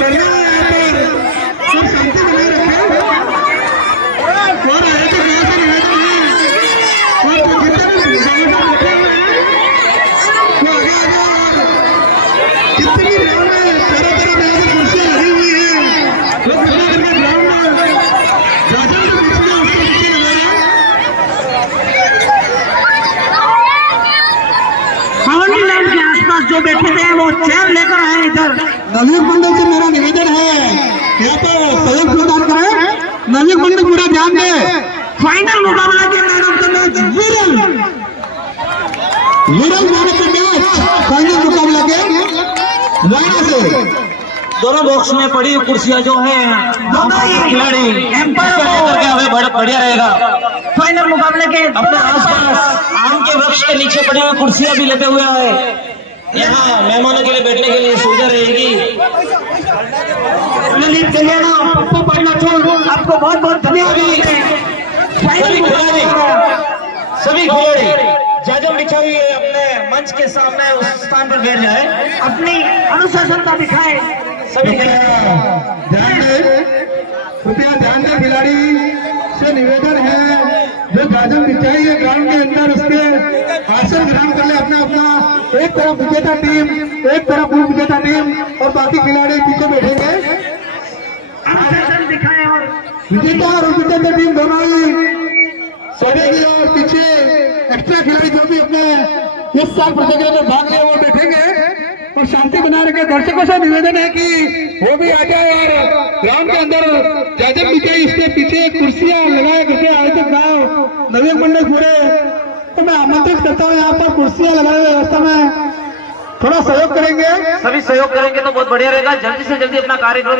करना है यहाँ पर सब शांति बनाए रखें और आए तो यहाँ से निवेदन है और जितने भी बैठे हुए हैं वो आगे आ जाओ और जितने भी ग्राउंड में तरह तरह यहाँ से कुर्सियाँ लगी हुई हैं वो कृपया करके ग्राउंड में राजा के बीच में उसके नीचे लगाना। हवानी लैंड के आसपास जो बैठे थे वो चेयर लेकर आए इधर। नवयुग मंडल से मेरा निवेदन है यहाँ पर सहयोग प्रदान करें। नवयुग मंडल पूरा ध्यान दे। फाइनल मुकाबला के मैन ऑफ द मैच विरल man of the match final मुकाबला के लाइन से दोनों बॉक्स में पड़ी हुई कुर्सियां जो है दोनों ही खिलाड़ी एम्पायर करके हमें बड़ा बढ़िया रहेगा। फाइनल मुकाबले के अपने आसपास आम के वृक्ष के नीचे पड़ी हुई कुर्सियां भी लेते हुए आए। यहाँ मेहमानों के लिए बैठने के लिए सुविधा रहेगी। ललित कल्याणा पप्पू पांडा आपको बहुत बहुत धन्यवाद। सभी खिलाड़ी जाजम बिछा हुई है अपने मंच के सामने उस स्थान पर बैठ जाए, अपनी अनुशासनता दिखाए। सभी ध्यान दे, कृपया ध्यान दे। खिलाड़ी से निवेदन है जो जाजम बिछाई है ग्राउंड के अंदर उसके आसन ग्रहण कर ले अपना अपना। एक तरफ विजेता टीम, एक तरफ उप विजेता टीम और बाकी खिलाड़ी पीछे बैठेंगे। अनुशासन दिखाए और विजेता और उप विजेता टीम दोनों ही सोनेगी और पीछे एक्स्ट्रा खिलाड़ी जो भी अपने इस साल प्रतियोगिता में भाग लिया वो बैठेंगे और शांति बनाए रखे। दर्शकों से निवेदन है कि वो भी आ जाए और ग्राउंड के अंदर जाजम बिछाई उसके पीछे कुर्सियां लगाए करके आयोजक गाँव नवयुग मंडल पूरे तो मैं आमंत्रित करता हूँ यहाँ पर कुर्सियां लगाए व्यवस्था में थोड़ा सहयोग करेंगे। सभी सहयोग करेंगे तो बहुत बढ़िया रहेगा। जल्दी से जल्दी अपना कार्यक्रम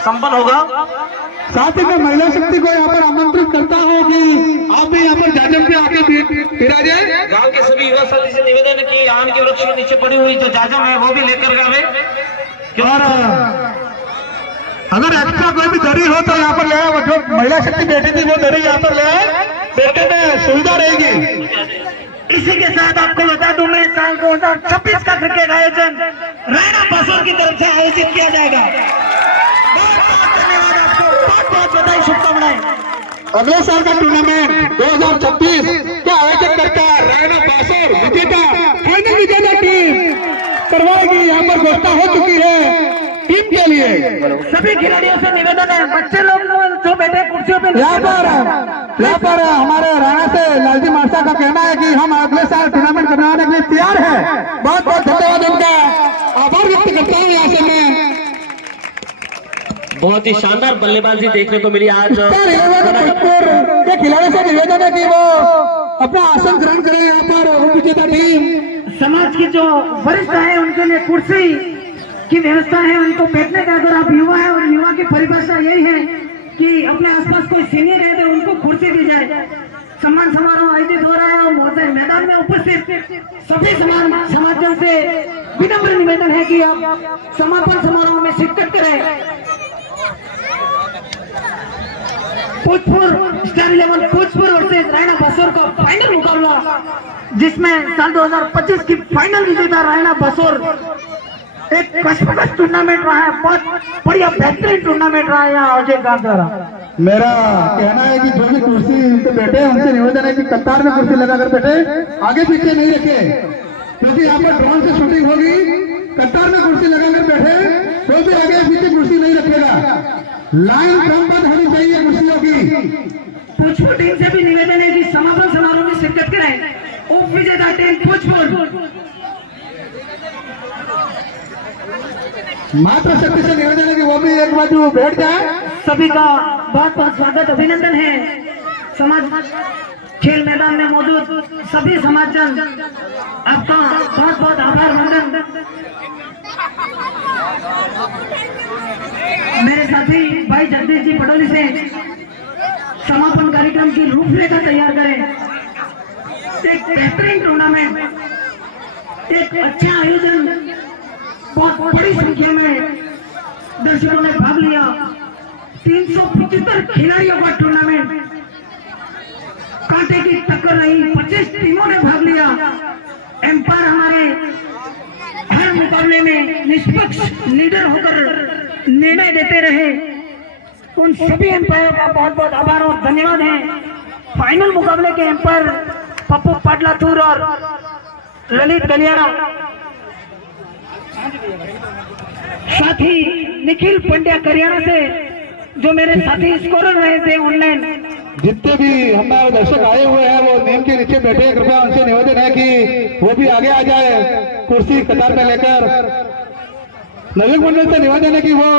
संपन्न होगा। साथ ही मैं महिला शक्ति को यहाँ पर आमंत्रित करता हूँ कि आप भी यहाँ पर जाजम पे आके विराजे। गांव के सभी युवा साथी से निवेदन है कि आम के वृक्ष के नीचे पड़ी हुई जो जाजम है वो भी लेकर आवे। और अगर एक्स्ट्रा कोई भी दरी हो तो यहाँ पर ले आए। जो महिला शक्ति बैठी थी वो दरी यहाँ पर ले आए, बैठने में सुविधा रहेगी। इसी के साथ आपको बता दूं मैं साल 2026 का क्रिकेट आयोजन राणा बसोर की तरफ से आयोजित किया जाएगा। बहुत बहुत धन्यवाद आपको, बहुत बहुत बधाई, शुभकामनाएं। अगले साल का टूर्नामेंट 2026 का आयोजन करता है राणा बासोर विजेता फाइनल विजेता टीम करवाएगी। यहाँ पर घोषणा हो चुकी है टीम के लिए। सभी खिलाड़ियों से निवेदन है, बच्चे लोग जो बैठे कुर्सियों पे यहाँ पर हमारे राणा से लालजी मार्शा का कहना है कि हम अगले साल टूर्नामेंट करवाने के लिए तैयार है। बहुत बहुत धन्यवाद, उनका आभार व्यक्त करता हूँ। यहाँ से मैं बहुत ही शानदार बल्लेबाजी देखने को मिली आज। के खिलाड़ी से निवेदन है कि वो अपना आसन ग्रहण करें। यहाँ पर उप विजेता टीम समाज की जो वरिष्ठ है उनके लिए कुर्सी की व्यवस्था है, उनको बैठने का। अगर आप युवा है और युवा की परिभाषा यही है कि अपने आसपास कोई सीनियर है तो उनको कुर्सी दी जाए। सम्मान समारोह आयोजित हो रहा है और महोदय मैदान में उपस्थित सभी समाजजन से विनम्र निवेदन है कि आप समापन समारोह में शिरकत करें। भोजपुर स्टार 11 भोजपुर वर्सेस राणा बसोर का फाइनल मुकाबला, जिसमें साल 2025 की फाइनल विजेता राणा बसोर। एक कशमकश टूर्नामेंट रहा है, बहुत बढ़िया बेहतरीन टूर्नामेंट रहा है यहाँ अजय गांव द्वारा। मेरा कहना है कि जो भी कुर्सी पे बैठे हैं उनसे निवेदन है कि कतार में कुर्सी लगाकर बैठे, आगे पीछे नहीं रखे, क्योंकि यहाँ पर ड्रोन से शूटिंग होगी। कतार में कुर्सी लगाकर बैठे, कोई भी आगे पीछे कुर्सी नहीं रखेगा। लाइन क्रमबद्ध होनी चाहिए कुर्सियों की। भोजपुर टीम से भी निवेदन है कि समापन समारोह में शिरकत करें। उप विजेता टीम भोजपुर मात्र शक्ति से निवेदन है कि वो भी एक बाजू बैठ जाए। सभी का बहुत बहुत स्वागत, अभिनंदन है। समाज खेल मैदान में मौजूद सभी समाजजन आपका बहुत बहुत आभार वंदन। मेरे साथी भाई जगदीश जी पटोली से समापन कार्यक्रम की रूपरेखा तैयार करें। एक बेहतरीन टूर्नामेंट, एक अच्छा आयोजन, बहुत बड़ी संख्या में दर्शकों ने भाग लिया। 375 खिलाड़ियों का टूर्नामेंट, कांटे की टक्कर रही। 25 टीमों ने भाग लिया। एम्पायर हमारे हर मुकाबले में निष्पक्ष लीडर होकर निर्णय देते रहे, उन सभी एम्पायर का बहुत बहुत आभार और धन्यवाद है। फाइनल मुकाबले के एम्पायर पप्पू पाटलातूर और ललित गलियारा, साथ ही निखिल पंड्या करियाना से जो मेरे साथी स्कोरर रहे थे ऑनलाइन। जितने भी हमारे दर्शक आए हुए हैं वो नीम के नीचे बैठे हैं, कृपया उनसे निवेदन है कि वो भी आगे आ जाए कुर्सी कतार में लेकर। नजक मंडल से निवेदन है कि वो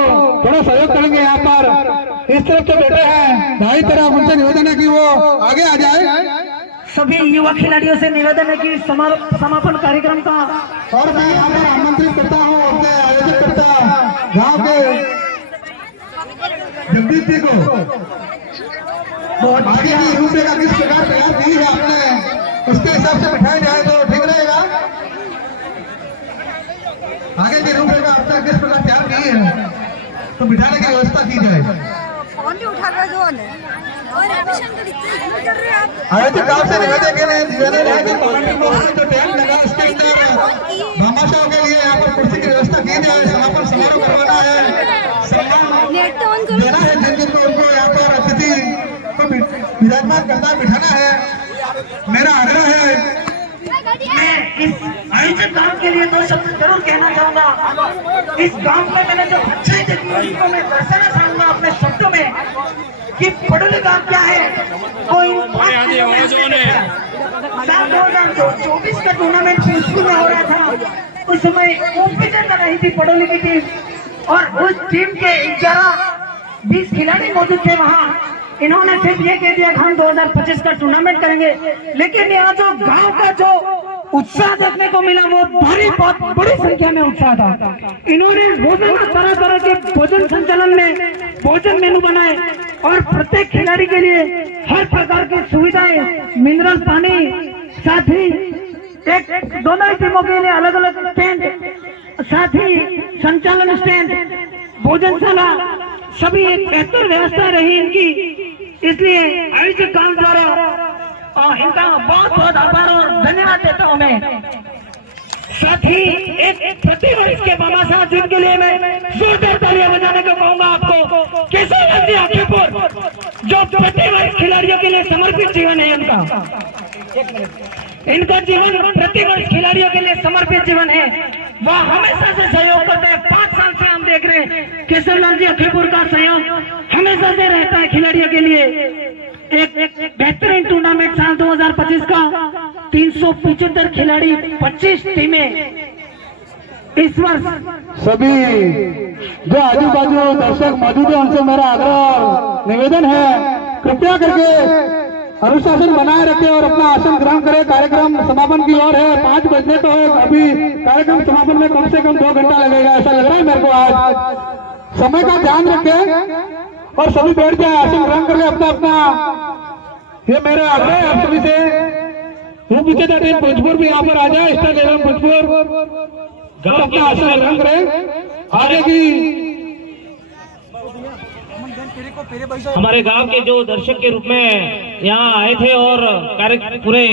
थोड़ा सहयोग करेंगे। यहाँ पर इस तरफ से बैठे हैं दाई तरफ, उनसे निवेदन है कि वो आगे आ जाए। सभी युवा खिलाड़ियों से निवेदन है कि समापन कार्यक्रम का और मैं यहाँ पर आमंत्रित करता हूँ अपने आयोजक करता गाँव के जगदीप जी को। बहुत आगे की रूपरेखा किस प्रकार तैयार की है आपने, उसके हिसाब से बिठाया जाए तो ठीक रहेगा। आगे की रूपरेखा आपने किस प्रकार तैयार की है तो बिठाने की व्यवस्था की जाए। फोन भी उठा कर दो और एडमिशन कर कर रहे हैं आप। आयोजक गाँव से निवेदन के लिए जो टेंट लगा उसके अंदर भामाशाह के लिए यहाँ पर कुर्सी की व्यवस्था की जाए। समापन समारोह करवाना है, सम्मान देना है जिन जिनको उनको यहाँ पर अतिथि को विराजमान करना बिठाना है। मेरा आग्रह है, मैं इस आयोजक गांव के लिए 2 शब्द जरूर कहना चाहूंगा। इस गांव का मैंने जो अच्छाई देखी है उनको मैं दर्शाना चाहूंगा अपने शब्दों में कि पड़ोली गांव क्या है। वो इन 2024 का टूर्नामेंट भोजपुर में हो रहा था, उस समय कॉम्पिटिशन कर रही थी पड़ोली की टीम और उस टीम के 11-20 खिलाड़ी मौजूद थे वहाँ। इन्होंने सिर्फ ये कह दिया हम 2025 का टूर्नामेंट करेंगे, लेकिन यहाँ जो गांव का जो उत्साह देखने को मिला वो बहुत बड़ी संख्या में उत्साह था। इन्होंने भोजन तरह तरह के भोजन संचालन में भोजन मेनू बनाए और प्रत्येक खिलाड़ी के लिए हर प्रकार की सुविधाएं, मिनरल पानी, साथ ही दोनों ही टीमों के लिए अलग अलग स्टैंड, साथ ही संचालन स्टैंड, भोजनशाला, सभी एक बेहतर व्यवस्था रही इनकी। इसलिए आयोजक गांव द्वारा इनका बहुत बहुत आभार और धन्यवाद देता हूं मैं। साथ ही एक प्रतिवर्ष के मामा साहब जिनके लिए मैं जोरदार तालियां बजाने को कहूंगा आपको, केशव गांधी आखेपुर, जो प्रतिवर्ष खिलाड़ियों के लिए समर्पित जीवन है इनका जीवन प्रतिवर्ष खिलाड़ियों के लिए समर्पित जीवन है। वह हमेशा से सहयोग करते हैं। 5 साल से हम देख रहे हैं केशवलाल जी अखेपुर का सहयोग हमेशा से रहता है खिलाड़ियों के लिए। एक बेहतरीन टूर्नामेंट साल 2025 का 375 खिलाड़ी, 25 टीमें इस वर्ष। सभी जो आजू बाजू दर्शक मौजूद है उनसे मेरा आग्रह और निवेदन है, कृपया करके अनुशासन बनाए रखे और अपना आसन ग्रहण करें। कार्यक्रम समापन की ओर है, 5 बजने तो है, अभी कार्यक्रम समापन में कम से कम 2 घंटा लगेगा ऐसा लग रहा है मेरे को। आज समय का ध्यान रखें और सभी बैठ जाए, आसन ग्रहण कर ले अपना अपना। ये मेरा आग्रह है आप सभी से। वो विजेता टीम भोजपुर भी यहाँ पर आ जाए, स्टेट लेवल भोजपुर अपना आसन ग्रहण करें। आगे की हमारे गांव के जो दर्शक के रूप में यहाँ आए थे और पूरे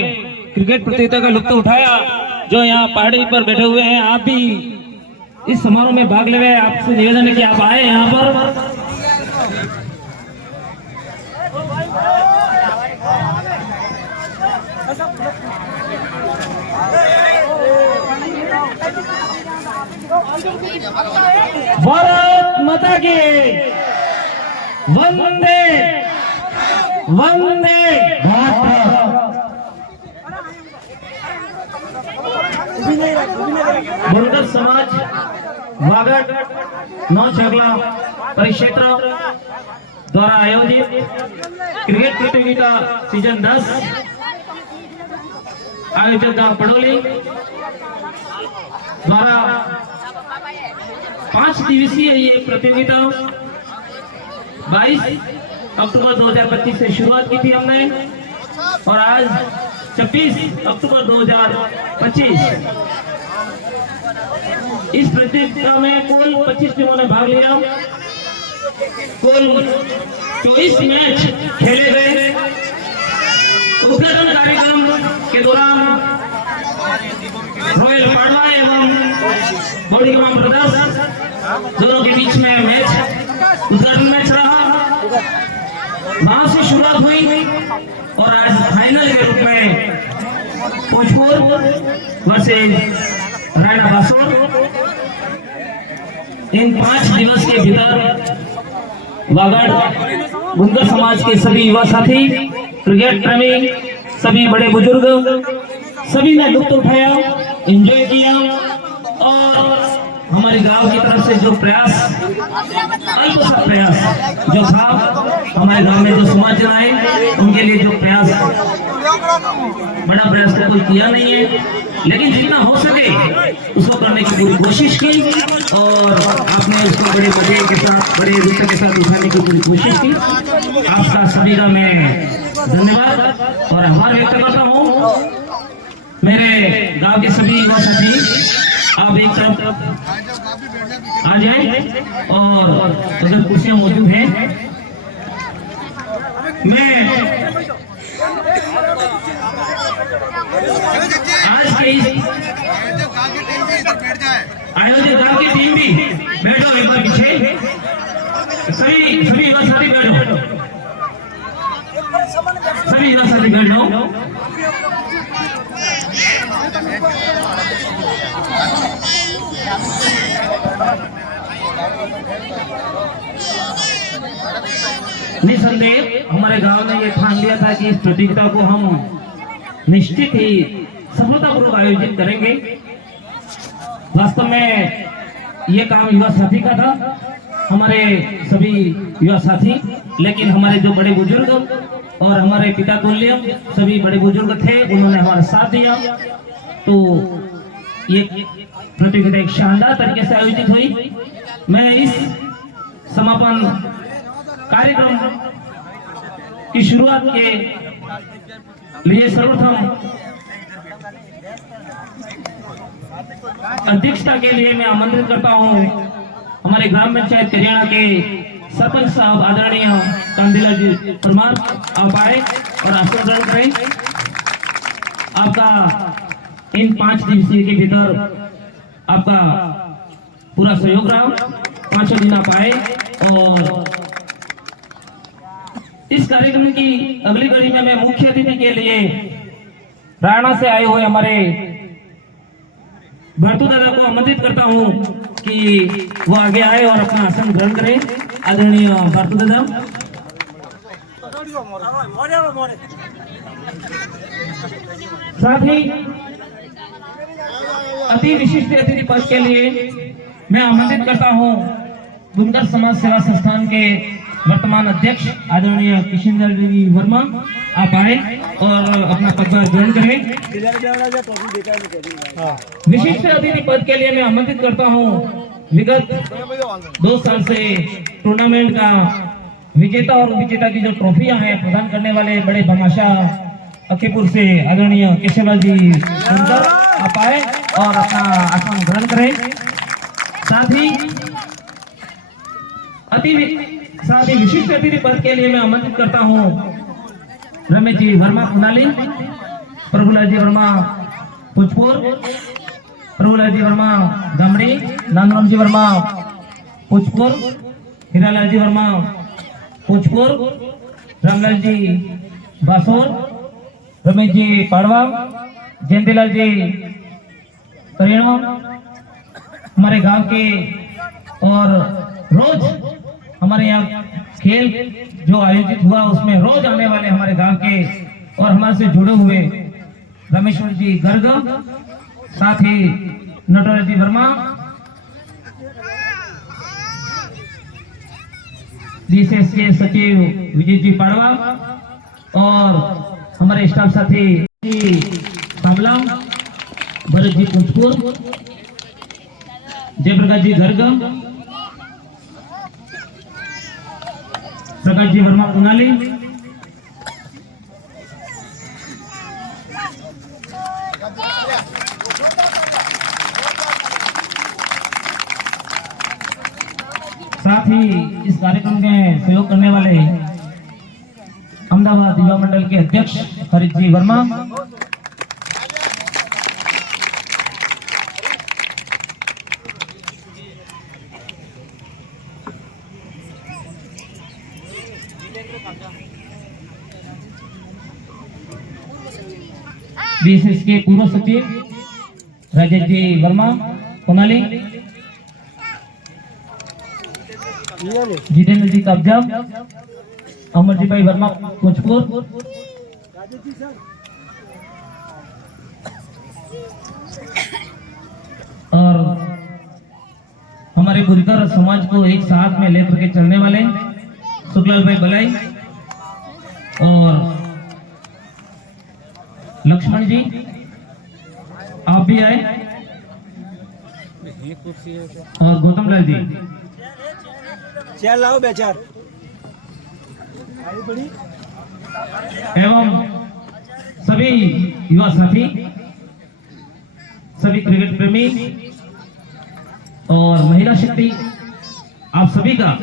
क्रिकेट प्रतियोगिता का लुत्फ उठाया, जो यहाँ पहाड़ी पर बैठे हुए हैं, आप भी इस समारोह में भाग ले। आपसे निवेदन है कि आप आए यहाँ पर। भारत माता की वंदे वंदे बुर्गद समाज वागड़ नौचगला परिक्षेत्र द्वारा आयोजित क्रिकेट प्रतियोगिता सीजन 10 आयोजक गांव पड़ोली द्वारा 5 दिवसीय ये प्रतियोगिता 22 अक्टूबर 2025 से शुरुआत की थी हमने और आज 26 अक्टूबर 2025 इस प्रतियोगिता में कुल 25 टीमों ने भाग लिया। कुल 24 मैच खेले गए। उद्घाटन कार्यक्रम के दौरान रॉयल पाडवा एवं बॉडी ग्राम ब्रदर्स दोनों के बीच में मैच उद्घाटन मैच रहा, वहां से शुरुआत हुई और आज फाइनल के रूप में भोजपुर वर्सेज रायना बासोर। इन 5 दिवस के भीतर वागड़ बुनकर समाज के सभी युवा साथी, क्रिकेट प्रेमी, सभी बड़े बुजुर्ग, सभी ने लुत्फ उठाया, एंजॉय किया और हमारे गांव की तरफ से जो प्रयास, अल्प सा प्रयास जो था, हमारे गांव में जो समाज आए उनके लिए जो प्रयास, बड़ा प्रयास तो कोई किया नहीं है, लेकिन जितना हो सके उसको करने की पूरी कोशिश की और आपने उसको बड़े मजे के साथ, बड़े रुचि के साथ उठाने की पूरी कोशिश की। आपका सभी का मैं धन्यवाद और आभार व्यक्त करता हूँ। मेरे गांव के सभी युवा साथी आप एक तरफ आ जाएं और अगर कुर्सियां मौजूद हैं, मैं आज के आयोजित गांव की टीम भी बैठो एक बार पीछे, सभी युवा साथी बैठो, सभी युवा साथी बैठो। निसंदेह हमारे गांव ने ये ठान लिया था कि इस प्रतियोगिता को हम निश्चित ही सफलतापूर्वक आयोजित करेंगे। वास्तव में ये काम युवा साथी का था, हमारे सभी युवा साथी, लेकिन हमारे जो बड़े बुजुर्ग और हमारे पिता तुल्य सभी बड़े बुजुर्ग थे, उन्होंने हमारा साथ दिया। तो ये प्रतियोगिता एक शानदार तरीके से आयोजित हुई। मैं इस समापन कार्यक्रम की शुरुआत के लिए सर्वप्रथम अध्यक्षता के लिए मैं आमंत्रित करता हूं हमारे ग्राम पंचायत करियाना के सरपंच साहब आदरणीय कांदिला जी परमार, आप आए और आसन ग्रहण करें। आपका इन 5 दिवसीय के भीतर आपका पूरा सहयोग रहा, 5 दिन आप आए और इस कार्यक्रम की अगली कड़ी में मैं मुख्य अतिथि के लिए रायना से आए हुए हमारे भरतू दादा को आमंत्रित करता हूं कि वो आगे आए और अपना आसन ग्रहण करें। आदरणीय भरतू दादा, साथ ही अति विशिष्ट अतिथि पद के लिए मैं आमंत्रित करता हूं बुनकर समाज सेवा संस्थान के वर्तमान अध्यक्ष आदरणीय किशनलाल जी वर्मा, आप आए और अपना पदभार ग्रहण करें। विशिष्ट अतिथि पद के लिए मैं आमंत्रित करता हूं विगत 2 साल से टूर्नामेंट का विजेता और विजेता की जो ट्रॉफियां हैं प्रदान करने वाले बड़े बमाशा अखीपुर से आदरणीय केशवलाल जी सुंदर, आप आए और अपना आसन ग्रहण करें। साथ ही विशिष्ट अतिथि पद के लिए मैं आमंत्रित करता हूं रमेश जी वर्मा कुनाली, प्रभुलाल जी वर्मा भोजपुर, प्रभुलाल जी वर्मा गामड़ी, नानराम जी वर्मा भोजपुर, हीरालाल जी वर्मा भोजपुर, रामलाल जी बासोर, रमेश जी पाड़वा, जयंतीलाल जी करियाना, हमारे गांव के और रोज हमारे यहाँ खेल जो आयोजित हुआ उसमें रोज आने वाले हमारे गांव के और हमारे से जुड़े हुए रमेश्वर जी गर्ग, साथ ही नटराज जी वर्मा, डीसीएस के सचिव विजय जी पाड़वा और हमारे स्टाफ साथी सांवला, भरत जी पुंजपुर, जयप्रकाश जी गर्ग, प्रकाश जी वर्मा कुनाली, साथ ही इस कार्यक्रम में सहयोग करने वाले अहमदाबाद युवा मंडल के अध्यक्ष हरीश जी वर्मा, बीएसएस के पूर्व सचिव राजेश जी वर्मा कोनाली, जितेंद्र जी कब्जा, अमरजी भाई वर्मा मुजपुर, और हमारे बुनकर समाज को एक साथ में लेकर के चलने वाले सुखलाल भाई बलाई और लक्ष्मण जी, आप भी आए, और गौतम लाल जी। चल लाओ बेचार एवं सभी युवा साथी, सभी क्रिकेट प्रेमी और महिला शक्ति, आप सभी का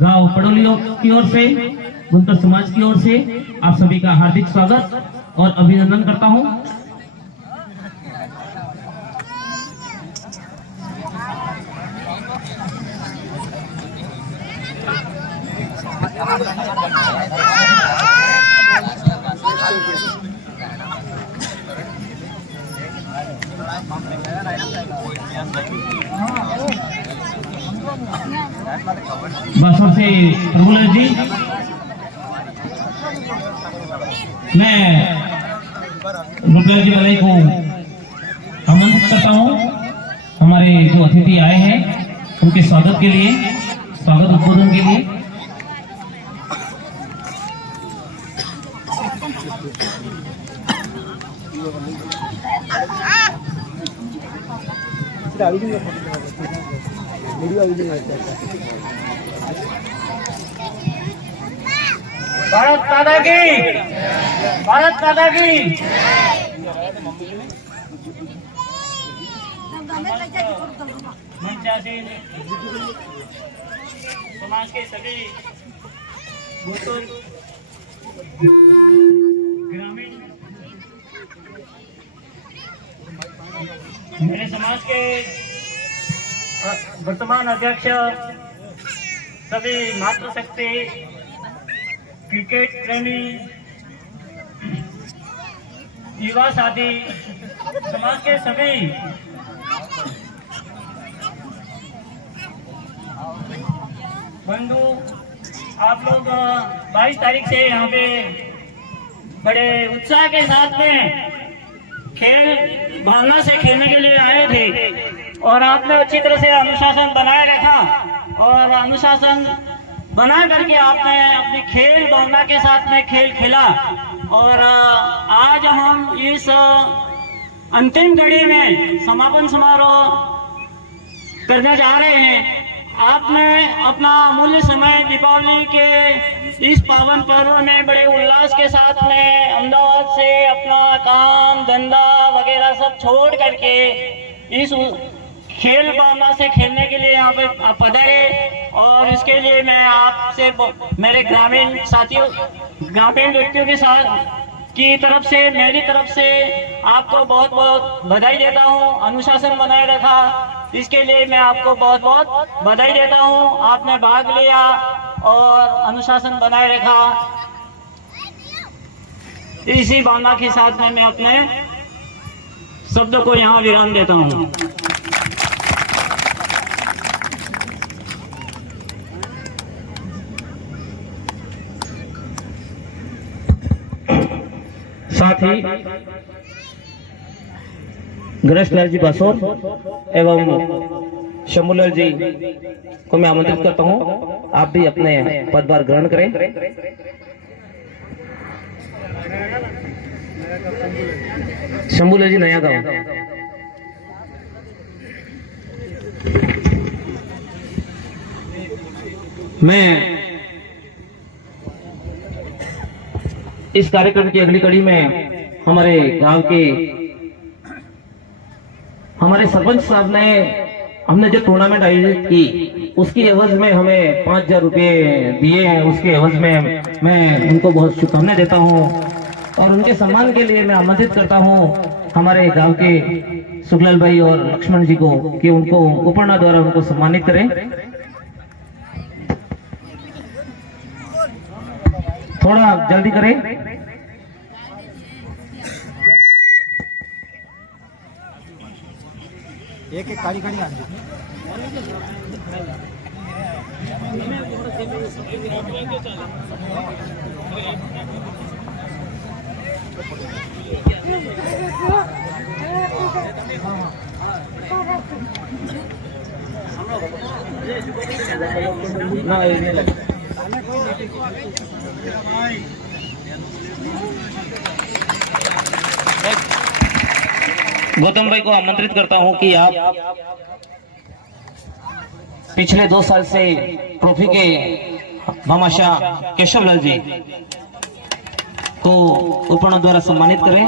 गांव पड़ोलियों की ओर से, बुनकर समाज की ओर से आप सभी का हार्दिक स्वागत और अभिनंदन करता हूं। बासों से प्रभुलाल जी, मैं रुपलाल जी वाले को आमंत्रित करता हूं हमारे जो अतिथि आए हैं उनके स्वागत के लिए, स्वागत उद्बोधन के लिए। भारत माता की, भारत माता की। मंचासीन समाज के सभी बुजुर्ग, ग्रामीण, मेरे समाज के वर्तमान अध्यक्ष, सभी मातृशक्ति, क्रिकेट प्रेमी, युवा साथी, समाज के सभी बंधु, आप लोग 22 तारीख से यहाँ पे बड़े उत्साह के साथ में खेल भावना से खेलने के लिए आए थे और आपने अच्छी तरह से अनुशासन बनाए रखा और अनुशासन बना करके आपने अपनी खेल भावना के साथ में खेल खेला। और आज हम इस अंतिम घड़ी में समापन समारोह करने जा रहे हैं। आपने अपना अमूल्य समय दीपावली के इस पावन पर्व में बड़े उल्लास के साथ में अहमदाबाद से अपना काम धंधा वगैरह सब छोड़ करके इस खेल भावना से खेलने के लिए यहाँ पे पधारे और इसके लिए मैं आपसे मेरे ग्रामीण साथियों, ग्रामीण व्यक्तियों के साथ की तरफ से, मेरी तरफ से आपको बहुत बहुत बधाई देता हूँ। अनुशासन बनाए रखा, इसके लिए मैं आपको बहुत बहुत बधाई देता हूँ। आपने भाग लिया और अनुशासन बनाए रखा, इसी भावना के साथ में मैं अपने शब्द को यहाँ विराम देता हूँ। साथ ही गणेश लाल जी बासोर एवं शंभूलाल जी को मैं आमंत्रित करता हूं, आप भी अपने पदभार ग्रहण करें। शंभूलाल जी नया गांव। मैं इस कार्यक्रम की अगली कड़ी में हमारे गांव के हमारे सरपंच साहब ने हमने जो टूर्नामेंट आयोजित की उसकी एवज में हमें 5000 रुपये दिए हैं। उसके एवज में मैं उनको बहुत शुभकामनाएं देता हूं और उनके सम्मान के लिए मैं आमंत्रित करता हूं हमारे गांव के सुखलाल भाई और लक्ष्मण जी को कि उनको उपरना द्वारा उनको सम्मानित करें। थोड़ा जल्दी करें। एक एक काड़ी काड़ी आने गौतम भाई को आमंत्रित करता हूं कि आप पिछले 2 साल से ट्रॉफी के भामाशाह केशवलाल जी को उपहार द्वारा सम्मानित करें।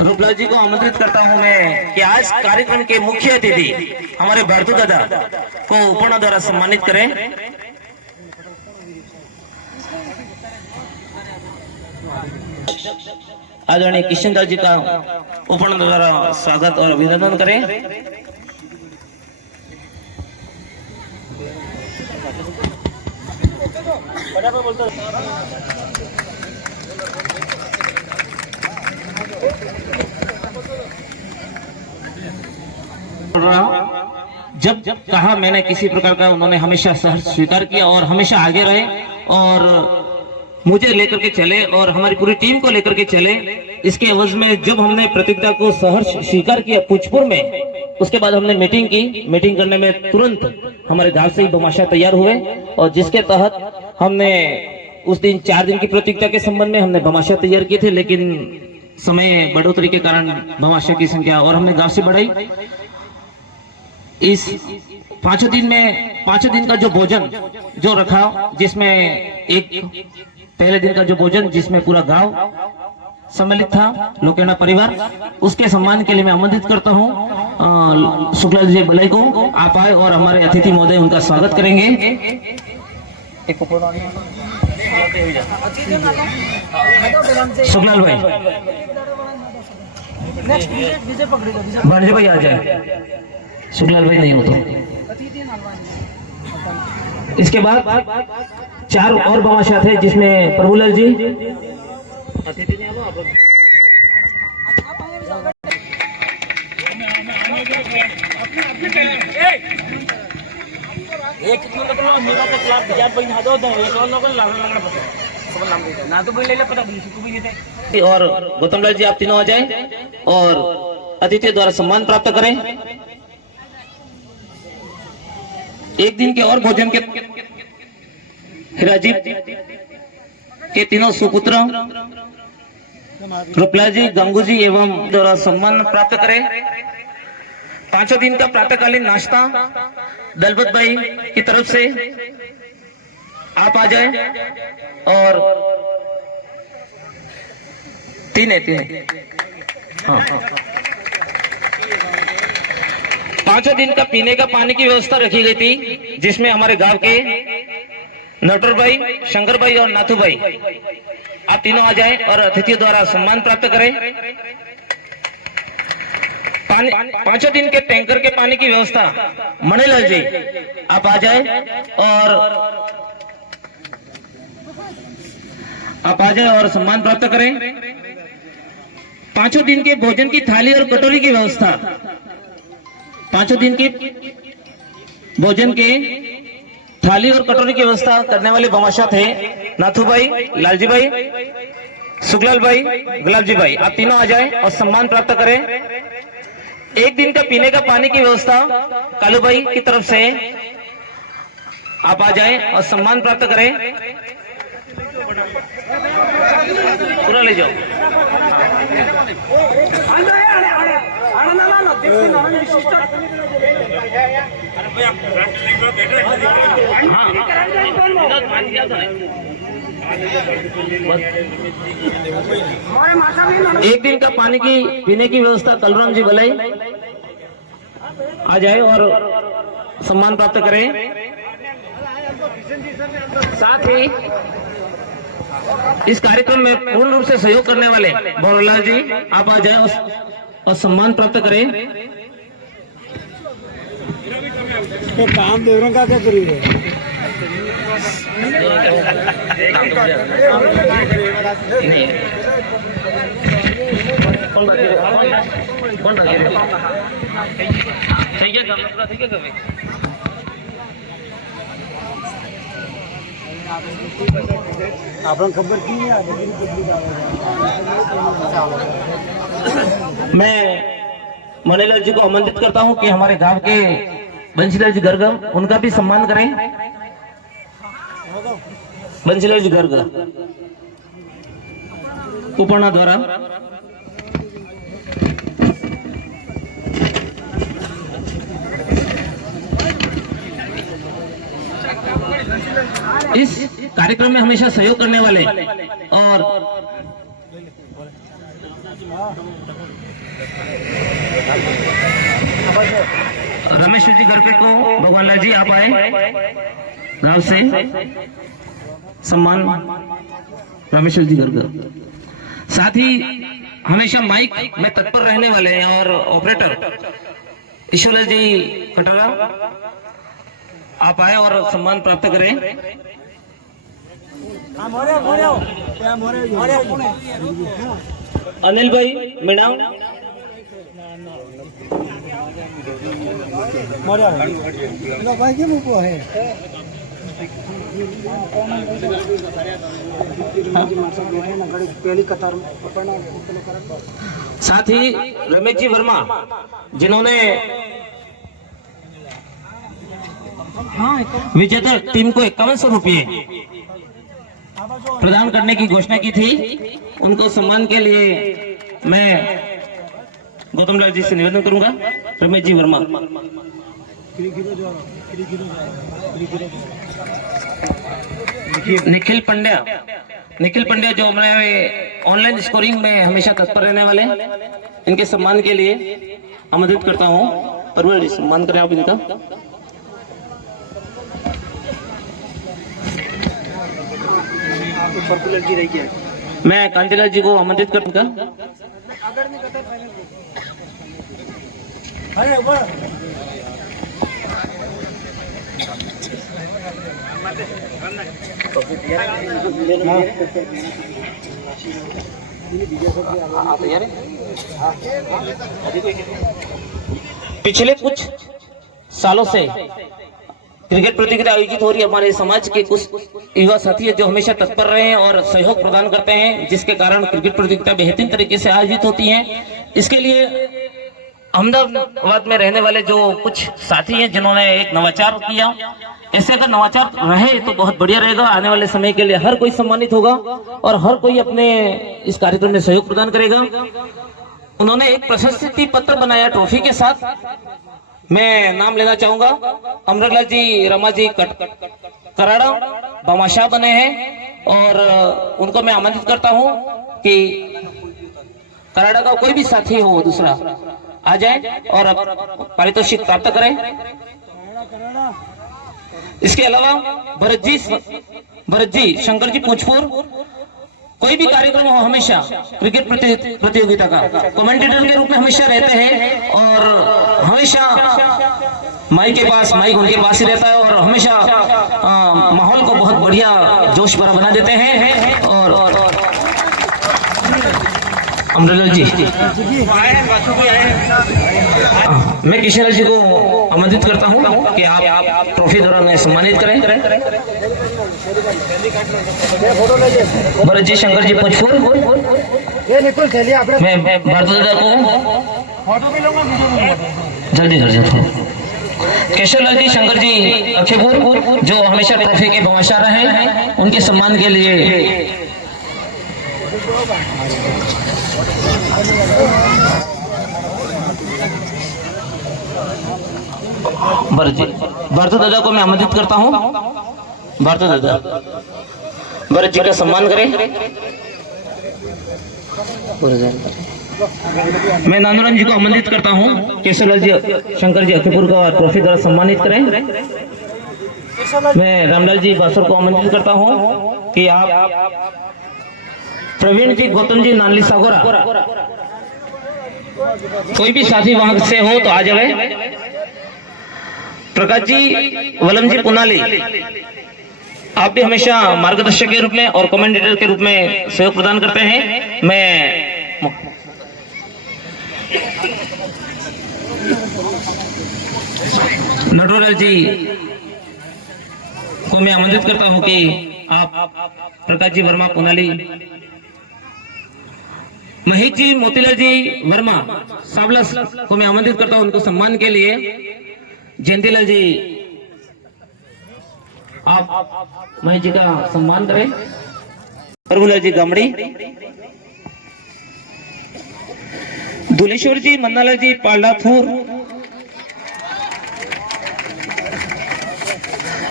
रूपलाल जी को आमंत्रित करता हूं मैं कि आज कार्यक्रम के मुख्य अतिथि हमारे भारतू दादा को उपहार द्वारा सम्मानित करें। आदरणीय किशनलाल जी का उपहार द्वारा स्वागत और अभिनंदन करें। जब कहा मैंने किसी प्रकार का, उन्होंने हमेशा सहर्ष स्वीकार किया और हमेशा आगे रहे और मुझे लेकर के चले और हमारी पूरी टीम को लेकर के चले। इसके एवज में जब हमने प्रतियोगिता को सहर्ष स्वीकार किया पुचपुर में, उसके बाद हमने मीटिंग की। मीटिंग करने में तुरंत हमारे गांव से ही भामाशाह तैयार हुए और जिसके तहत हमने उस दिन 4 दिन की प्रतियोगिता के संबंध में हमने भामाशाह तैयार किए थे, लेकिन समय बढ़ोतरी के कारण भामाशाह की संख्या और हमने गांव से बढ़ाई। इस 5 दिन का जो भोजन जो रखा, जिसमें एक पहले दिन का जो भोजन जिसमें पूरा गांव सम्मिलित था, लोकेना परिवार, उसके सम्मान के लिए मैं आमंत्रित करता हूं शुक्लाल जी बलई को। आप आए और हमारे अतिथि महोदय उनका स्वागत करेंगे। शुक्लाल भाई, भांजे भाई आ जाए। शुक्लाल भाई नहीं हो तो इसके बाद 4 और भामाशाह थे, जिसमें प्रभुलाल जी और गौतमलाल जी, आप तीनों आ जाए और अतिथि द्वारा सम्मान प्राप्त करें। एक दिन के और भोजन के हिराजी के तीनों सुपुत्र रूपलाल जी, गंगू जी एवं द्वारा सम्मान प्राप्त करें। 5 दिन का प्रातःकालीन नाश्ता दलपत भाई की तरफ से आप आ जाए और 3 है। हाँ। 5 दिन का पीने का पानी की व्यवस्था रखी गई थी, जिसमें हमारे गांव के नटवर भाई, शंकर भाई और नाथू भाई, आप तीनों आ जाएं और अतिथियों द्वारा सम्मान प्राप्त करें। 5 दिन के टैंकर के पानी की व्यवस्था मणिलाल जी, आप आ जाए और सम्मान प्राप्त करें। 5 दिन के भोजन की थाली और कटोरी की व्यवस्था, 5 दिन की भोजन के थाली और कटोरी की व्यवस्था करने वाले भामाशाह थे नाथू भाई, लालजी भाई, शुक्लाल भाई, गुलाब जी भाई, आप तीनों आ जाएं और सम्मान प्राप्त करें। 1 दिन का पीने का पानी की व्यवस्था कालू भाई की तरफ से आप आ जाएं और सम्मान प्राप्त करें। पूरा ले जाओ। एक दिन का पानी की पीने की व्यवस्था कलराम जी बलई आ जाए और सम्मान प्राप्त करें। साथ ही इस कार्यक्रम में पूर्ण रूप से सहयोग करने वाले भोरलाल जी, आप आ जाए और सम्मान प्राप्त करें। तो काम देवरों का क्या करिए? नहीं आपन खबर की है मैं मनीलाल जी को आमंत्रित करता हूं कि हमारे गांव के बंशीलाल जी गर्ग उनका भी सम्मान करें। बंशीलाल जी गर्ग उपरना द्वारा इस कार्यक्रम में हमेशा सहयोग करने वाले और रमेश जी घर को भगवान लाल जी आप आए गांव से सम्मान रमेश जी घर का। साथ ही हमेशा माइक में तत्पर रहने वाले और ऑपरेटर ईश्वरलाल जी कटरा आप आए और सम्मान प्राप्त करें। अनिल भाई मीणा भाई के मुको है पहली कतार में। साथ ही रमेश जी वर्मा जिन्होंने विजेता टीम को 5100 रुपये प्रदान करने की घोषणा की थी, उनको सम्मान के लिए मैं गौतम लाल जी से निवेदन करूंगा। रमेश जी वर्मा। निखिल पंड्या जो हमारे ऑनलाइन स्कोरिंग में हमेशा तत्पर रहने वाले, इनके सम्मान के लिए आमंत्रित करता हूं। परवर सम्मान करें आप इनका। मैं कांतिलाल जी को आमंत्रित करूंगा। पिछले कुछ सालों से क्रिकेट प्रतियोगिता आयोजित हो रही है। हमारे समाज के कुछ युवा साथी है जो हमेशा तत्पर रहे हैं और सहयोग प्रदान करते हैं, जिसके कारण क्रिकेट प्रतियोगिता बेहतरीन तरीके से आयोजित होती हैं। इसके लिए अहमदाबाद में रहने वाले जो कुछ साथी हैं जिन्होंने एक नवाचार किया, ऐसे अगर नवाचार रहे तो बहुत बढ़िया रहेगा। आने वाले समय के लिए हर कोई सम्मानित होगा और हर कोई अपने इस कार्यक्रम में सहयोग प्रदान करेगा। उन्होंने एक प्रशस्ति पत्र बनाया ट्रॉफी के साथ। मैं नाम लेना चाहूंगा। अमरलाल जी रमा जी कराड़ा बामाशाह बने हैं और उनको मैं आमंत्रित करता हूं कि कराड़ा का कोई भी साथी हो दूसरा आ जाए और पारितोषिक प्राप्त करें। इसके अलावा भरत जी शंकर जी पूछपुर, कोई भी कार्यक्रम हो हमेशा क्रिकेट प्रतियोगिता का कमेंटेटर के रूप में हमेशा रहते हैं और हमेशा माइक उनके पास ही रहता है और हमेशा माहौल को बहुत बढ़िया जोश भरा बना देते हैं। और अमरलाल जी मैं किशनलाल जी को आमंत्रित करता हूं कि आप ट्रॉफी द्वारा सम्मानित करें। भरत जी शंकर जी पूछपुर, मैं भारत दादा को जल्दी केशवलाल जी शंकर जी अक्षयपुर जो हमेशा ट्रॉफी के बमाशाह रहे हैं, उनके सम्मान के लिए भारत दादा को मैं आमंत्रित करता हूं। भारत दादा भरत जी का सम्मान करें। मैं नानूराम जी को आमंत्रित करता हूं। केशवलाल जी शंकर जी अक्षयपुर का ट्रॉफी द्वारा सम्मानित करें। मैं रामलाल जी बासुर को आमंत्रित करता हूं कि आप प्रवीण जी गौतम जी नानली सागोरा, कोई भी साथी वहां से हो तो आ जाए। प्रकाश जी वलम जी पुनाली, आप भी हमेशा मार्गदर्शक के रूप में और कमेंटेटर के रूप में सहयोग प्रदान करते हैं। मैं नटवरलाल जी को मैं आमंत्रित करता हूं कि आप प्रकाश जी वर्मा पुनाली, महेश जी मोतीलाल जी वर्मा सांवलस को मैं आमंत्रित करता हूं उनको सम्मान के लिए। जयंतीलाल जी आप महेश जी का सम्मान करें। प्रभुलाल जी गामड़ी, दुलेश्वर जी मन्नालाल जी पालडाथूर,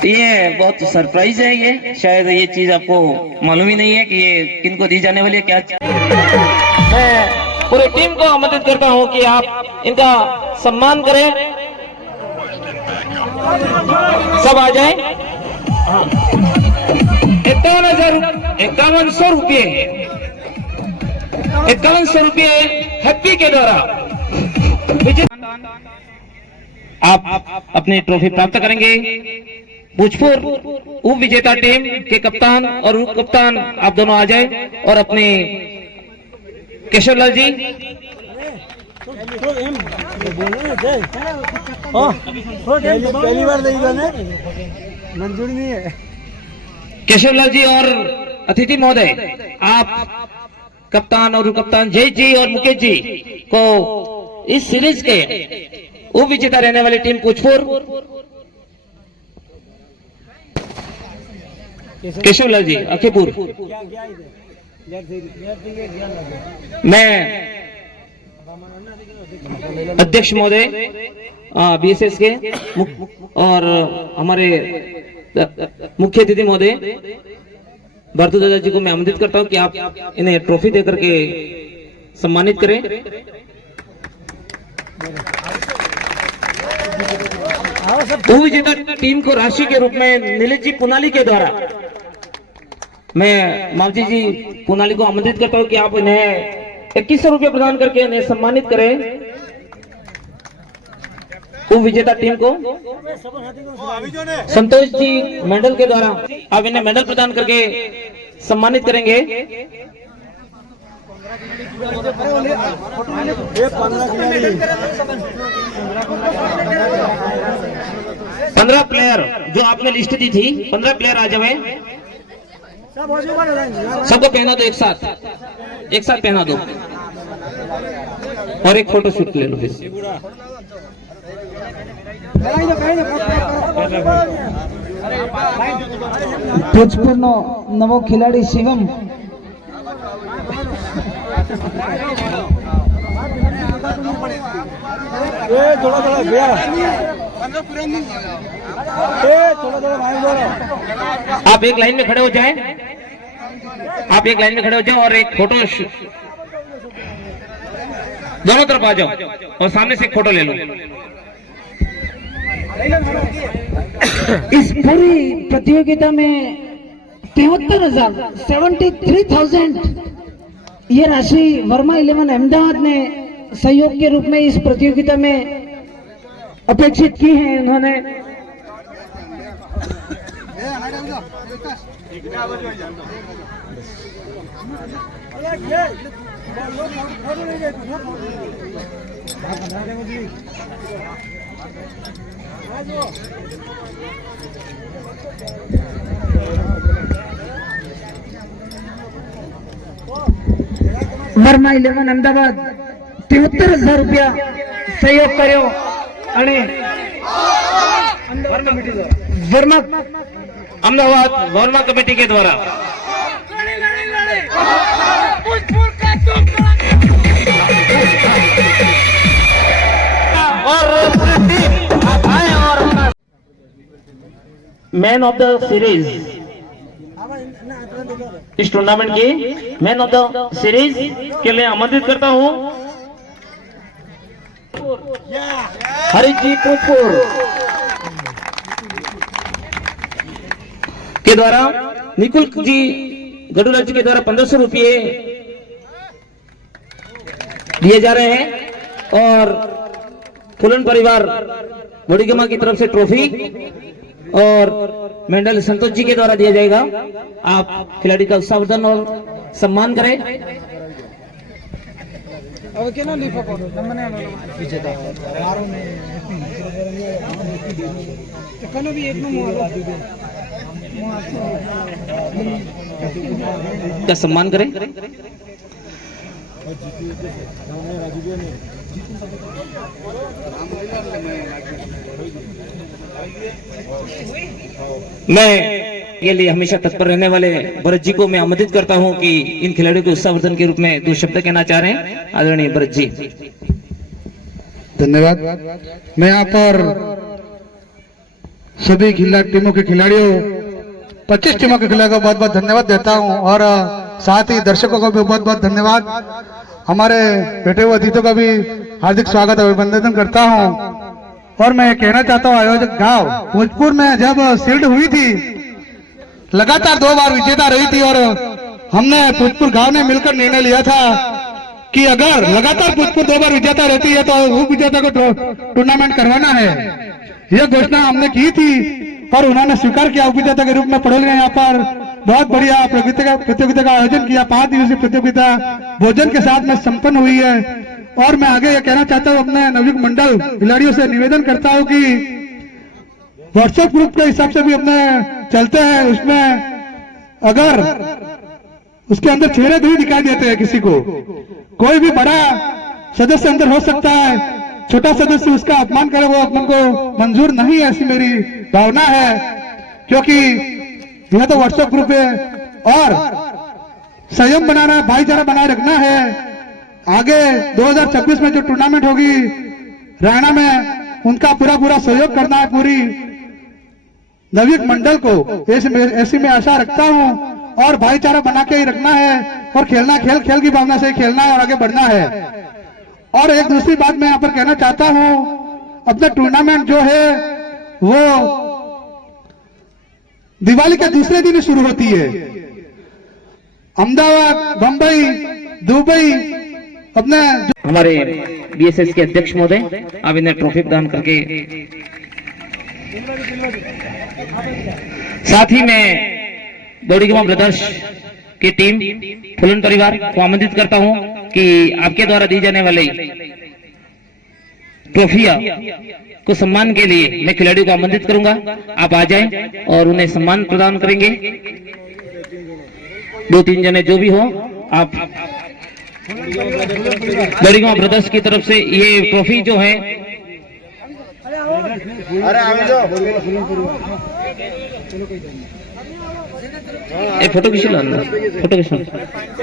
ये बहुत सरप्राइज है, ये शायद ये चीज आपको मालूम ही नहीं है कि ये किनको दी जाने वाली है क्या। मैं पूरी टीम को आमंत्रित करता हूं कि आप इनका सम्मान करें, सब आ जाए। 51,000 रुपये 5100 रुपये हैप्पी के द्वारा आप अपनी ट्रॉफी प्राप्त करेंगे। भोजपुर उप विजेता टीम के कप्तान और उप कप्तान आप दोनों आ जाए और अपने केशवलाल जी पहली बार मंजूर नहीं है। केशवलाल जी और अतिथि महोदय आप कप्तान और उप कप्तान जय जी और मुकेश जी को इस सीरीज के उप विजेता रहने वाली टीम भोजपुर केशवलाल जी अखीपुर, मैं अध्यक्ष महोदय बीएसएस के और हमारे मुख्य अतिथि महोदय भारतू दादा जी को मैं आमंत्रित करता हूं कि आप इन्हें ट्रॉफी देकर के सम्मानित करें। उप विजेता टीम को राशि के रूप में नीलेश जी पुनाली के द्वारा मैं मावजी जी पुनाली को आमंत्रित करता हूं कि आप इन्हें 2100 रुपये प्रदान करके इन्हें सम्मानित करें। उप विजेता टीम को संतोष जी मेडल के द्वारा आप इन्हें मेडल प्रदान करके सम्मानित करेंगे। 15 प्लेयर जो आपने लिस्ट दी थी, 15 प्लेयर आ जाए, सबको पहना दो, एक साथ पहना दो और एक फोटो शूट ले लो। भोजपुर नवो खिलाड़ी शिवम थोड़ा गया आप एक लाइन में खड़े हो जाएं, और एक फोटो दोनों तरफ आ जाओ और सामने से एक फोटो ले लो। इस पूरी प्रतियोगिता में 73,000 ये राशि वर्मा 11 अहमदाबाद ने सहयोग के रूप में इस प्रतियोगिता में अपेक्षित की है उन्होंने। वर्मा 11 अहमदाबाद 73,000 रुपया सहयोग કર્યો અને वर्मा अहमदाबाद वर्मा कमेटी के द्वारा और मैन ऑफ द सीरीज इस टूर्नामेंट की मैन ऑफ द सीरीज के लिए आमंत्रित करता हूं हरीश जी भोजपुर के द्वारा, निकुल जी गडूलाल जी के द्वारा 1500 रुपये दिए जा रहे हैं और फुलन परिवार बड़ीगमा की तरफ से ट्रॉफी और मेडल संतोष जी के द्वारा दिया जाएगा। आप खिलाड़ी का उत्साहवर्धन और सम्मान करें। अब क्या ना लिखो नमने विजेता यारों में तो कल भी एक का सम्मान करें। मैं के लिए हमेशा तत्पर रहने वाले भरत जी को मैं आमंत्रित करता हूं कि इन खिलाड़ियों के उत्साहवर्धन के रूप में 2 शब्द कहना चाह रहे हैं आदरणीय भरत जी। धन्यवाद। मैं यहाँ पर सभी टीमों के खिलाड़ियों 25 टीमों के खिलाड़ियों को बहुत बहुत धन्यवाद देता हूँ और साथ ही दर्शकों को भी बहुत बहुत धन्यवाद। हमारे बैठे हुए अतिथियों का भी हार्दिक स्वागत अभिनंदन करता हूँ। और मैं कहना चाहता हूँ आयोजक गांव भोजपुर में जब शील्ड हुई थी लगातार 2 बार विजेता रही थी और हमने भोजपुर गांव ने मिलकर निर्णय लिया था कि अगर लगातार भोजपुर 2 बार विजेता रहती है तो उप विजेता को टूर्नामेंट करवाना है। यह घोषणा हमने की थी और उन्होंने स्वीकार किया। उप विजेता के रूप में पड़ोल गए यहाँ पर बहुत बढ़िया प्रतियोगिता का आयोजन किया। 5 दिवसीय प्रतियोगिता भोजन के साथ में संपन्न हुई है। और मैं आगे यह कहना चाहता हूँ अपने नवयुग मंडल खिलाड़ियों से निवेदन करता हूँ कि व्हाट्सएप ग्रुप के हिसाब से भी अपने चलते हैं, उसमें अगर उसके अंदर चेहरे भी दिखाई देते हैं किसी को, कोई भी बड़ा सदस्य अंदर हो सकता है, छोटा सदस्य उसका अपमान करे वो अपमान को मंजूर नहीं है, ऐसी मेरी भावना है। क्योंकि यह तो व्हाट्सएप ग्रुप है और संयम बनाना है, भाईचारा बनाए रखना है। आगे 2026 में जो टूर्नामेंट होगी रायना में उनका पूरा सहयोग करना है पूरी नवयुग मंडल को, ऐसी मैं आशा रखता हूं। और भाईचारा बना के ही रखना है और खेलना खेल की भावना से खेलना है और आगे बढ़ना है। और एक दूसरी बात मैं यहाँ पर कहना चाहता हूं, अपना टूर्नामेंट जो है वो दिवाली के दूसरे दिन ही शुरू होती है। अहमदाबाद, बंबई, दुबई अपने हमारे बीएसएस के अध्यक्ष महोदय आप इन्हें ट्रॉफी प्रदान करके, साथ ही मैं दौड़ीगमा ब्रदर्स की टीम फुलन परिवार को आमंत्रित करता हूं कि आपके द्वारा दी जाने वाली ट्रॉफियां को सम्मान के लिए मैं खिलाड़ियों को आमंत्रित करूंगा। आप आ जाएं और उन्हें सम्मान प्रदान करेंगे। 2-3 जने जो भी हो, आप दौड़ीगमा ब्रदर्स की तरफ से ये ट्रॉफी जो है फोटो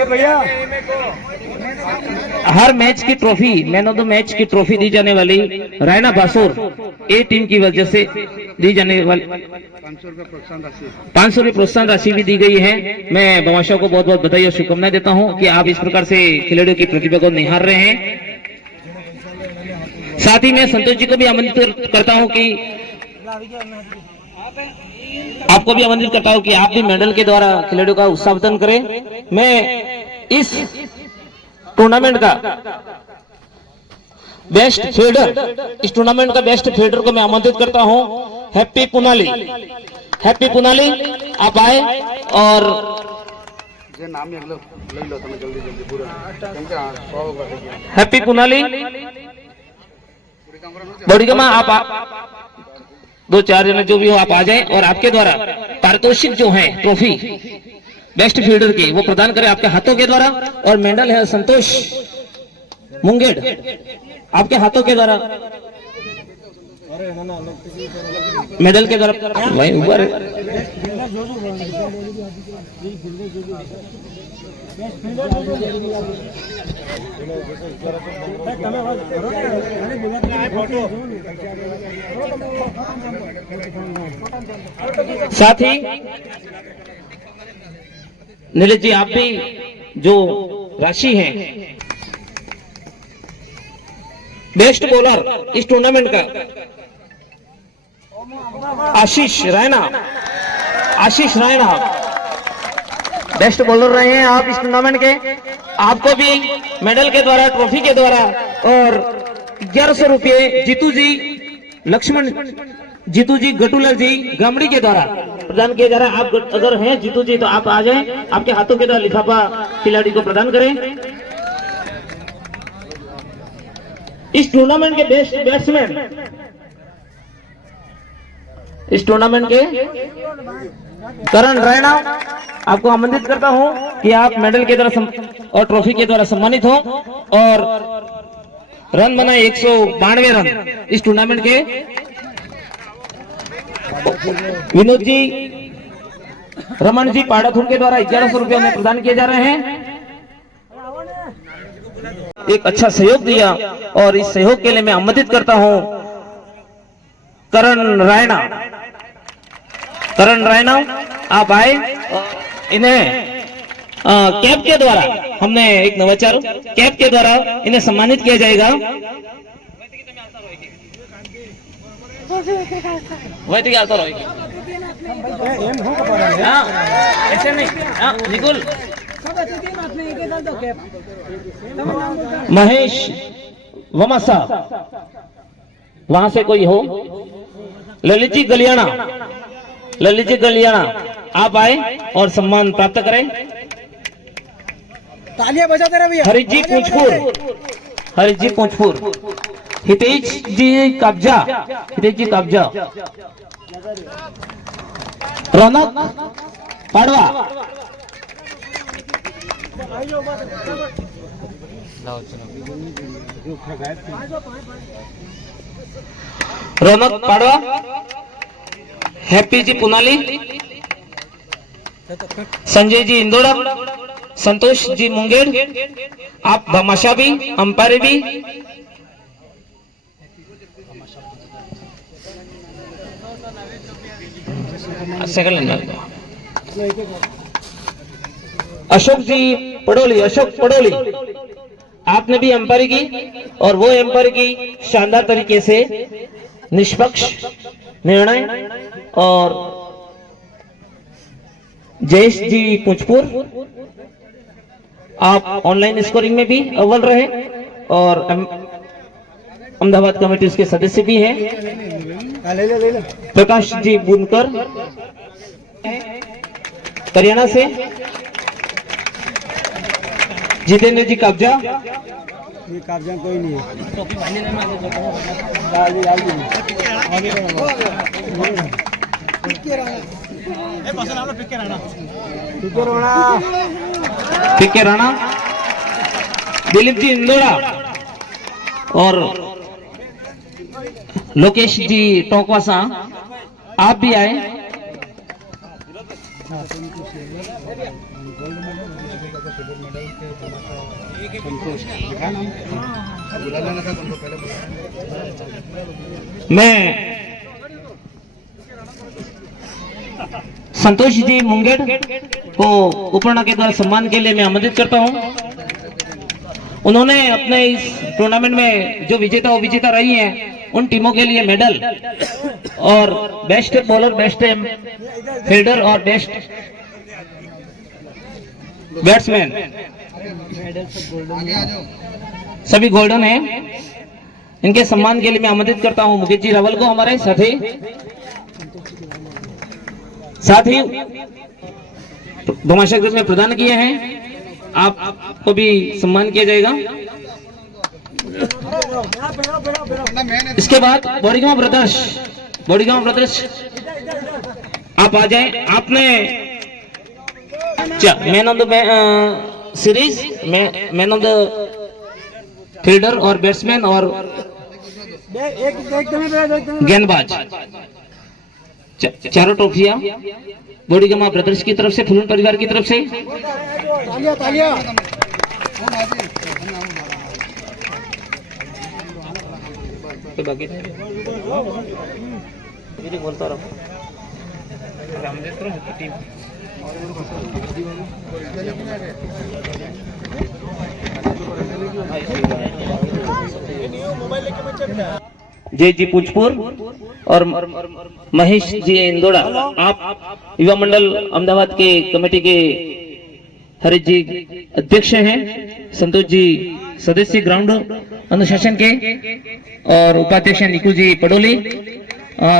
भैया हर मैच की trophy, man of the match की ट्रॉफी दी जाने वाली रायना बासुर ए टीम की वजह से दी जाने वाली 500 रुपये प्रोत्साहन राशि भी दी गई है। मैं बमाशा को बहुत बहुत बधाई और शुभकामनाएं देता हूं कि आप इस प्रकार से खिलाड़ियों की प्रतिभा को निहार रहे हैं। साथ ही मैं संतोष जी को भी आमंत्रित करता हूं कि आपको भी आमंत्रित करता हूं कि आप भी मेडल के द्वारा खिलाड़ियों का उत्साहवर्धन करें। मैं इस टूर्नामेंट का बेस्ट फील्डर, इस टूर्नामेंट का बेस्ट फील्डर को मैं आमंत्रित करता हूं, हैप्पी पुनाली। हैप्पी पुनाली आप आए और हैप्पी पुनाली दौड़ीगमा आप 2-4 जने जो भी हो आप आ जाएं और आपके द्वारा पारितोषिक जो है ट्रॉफी बेस्ट फील्डर की वो प्रदान करें आपके हाथों के द्वारा। और मेडल है संतोष मुंगेड़ आपके हाथों के द्वारा, मेडल के द्वारा वही ऊपर है। साथ ही नीलेश जी आप भी जो राशि है बेस्ट बॉलर इस टूर्नामेंट का आशीष रैना बेस्ट बॉलर रहे हैं आप इस टूर्नामेंट के। आपको भी मेडल के द्वारा, ट्रॉफी के द्वारा और 1100 रुपये जीतू जी गटुलर जी गामड़ी के द्वारा प्रदान किया जा रहा है। आप अगर हैं जीतू जी तो आप आ जाएं, आपके हाथों के द्वारा लिफाफा खिलाड़ी को प्रदान करें। इस टूर्नामेंट के बेस्ट बैट्समैन, इस टूर्नामेंट के करण रैना, आपको आमंत्रित करता हूं कि आप मेडल के द्वारा और ट्रॉफी के द्वारा सम्मानित हो और रन बनाए 192 रन इस टूर्नामेंट के। विनोद जी, रमन जी पाड़ाथुर के द्वारा 1100 रुपये उन्हें प्रदान किए जा रहे हैं। एक अच्छा सहयोग दिया और इस सहयोग के लिए मैं आमंत्रित करता हूं करण रैना। करण रैना, आप आए। इन्हें कैप के द्वारा, हमने एक नवाचार कैप के द्वारा इन्हें सम्मानित किया जाएगा। वही आता ऐसे नहीं, निकुल महेश वमासा, वहां से कोई हो? ललित जी गलियाना, ललित जी गलियाना, आप आए और सम्मान प्राप्त करें। तालियां बजाते रहे भैया। हरीश जी पूंछपुर, हरीश जी पूंछपुर। हितेश जी कब्जा, हितेश जी कब्जा। रौनक पाड़वा, रौनक पाड़वा। हैप्पी जी पुनाली, संजय जी इंदौड़ा, संतोष जी मुंगेर, आप भामाशा भी, अंपायर भी। सेकंड नंबर अशोक जी पड़ोली, अशोक पड़ोली, आपने भी अंपायर की और वो अंपायर की शानदार तरीके से निष्पक्ष निर्णय। और जयेश जी पुंछपुर, आप ऑनलाइन स्कोरिंग में भी अव्वल रहे और अहमदाबाद कमेटी के सदस्य भी हैं। प्रकाश जी बुनकर हरियाणा से, जितेंद्र जी कब्जा, ये कब्जा कोई नहीं पीके राणा, दिलीप जी इंदौरा और लोकेश जी टोकवासा, आप भी आए। मैं संतोष जी मुंगेर को उपरणा के द्वारा सम्मान के लिए मैं आमंत्रित करता हूं। उन्होंने अपने इस टूर्नामेंट में जो विजेता और विजेता रही हैं उन टीमों के लिए मेडल और बेस्ट बॉलर, बेस्ट फील्डर और बेस्ट बैट्समैन सभी गोल्डन हैं। इनके सम्मान के लिए मैं आमंत्रित करता हूं मुकेश जी रावल को, हमारे साथ ही धमाशा में प्रदान किए हैं। आपको भी सम्मान किया जाएगा। इसके बाद बॉडीगांव ब्रदर्स आप आ जाएं। आपने man of the series, man of the fielder और बैट्समैन और गेंदबाज, चारों ट्रॉफियां बॉडीगांव ब्रदर्स की तरफ से, फुलन परिवार की तरफ से। तालियां बाकी बोलता रहो। जय जी पुंछपुर और महेश जी इंदौड़ा, आप युवा मंडल अहमदाबाद के कमेटी के हरीश जी अध्यक्ष हैं, संतोष जी सदस्य ग्राउंड अनुशासन के और उपाध्यक्ष निकुल जी पडोली,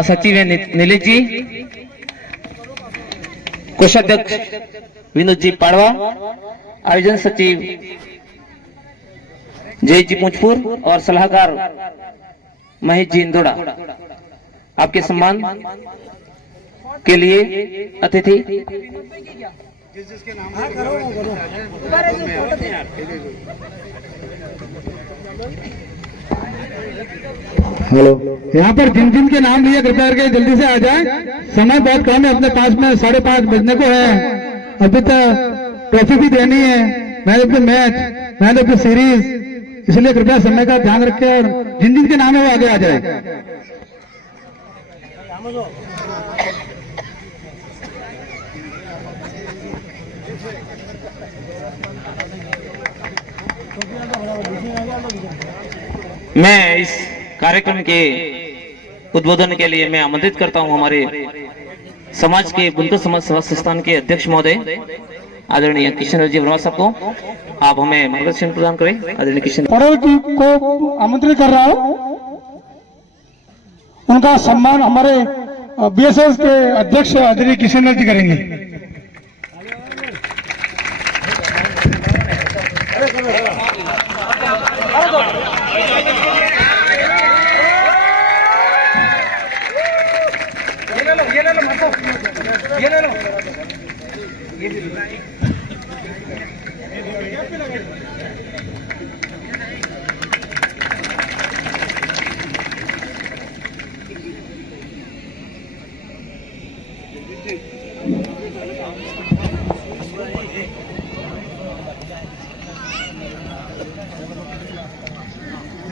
सचिव है नीलेश जी, कोषाध्यक्ष विनोद जी पाड़वा, आयोजन सचिव जय जी मुजपुर और सलाहकार महेश जी इंदोड़ा, आपके सम्मान के लिए अतिथि हेलो, यहाँ पर जिन जिन के नाम लिए कृपया करके जल्दी से आ जाए, समय बहुत कम है, अपने पास में 5:30 बजने को है। अभी तक ट्रॉफी भी देनी है, match of the match, match of the series, इसलिए कृपया समय का ध्यान रखें और जिन जिन के नाम है वो आगे आ जाए। मैं इस कार्यक्रम के उद्बोधन के लिए मैं आमंत्रित करता हूं हमारे समाज के बुनकर समाज सेवा संस्थान के अध्यक्ष महोदय आदरणीय किशन जी वर्मा साहब को। आप हमें मार्गदर्शन प्रदान करें। आदरणीय किशन पटेल जी को आमंत्रित कर रहा हूं, उनका सम्मान हमारे बीएसएस के अध्यक्ष आदरणीय किशन जी करेंगे।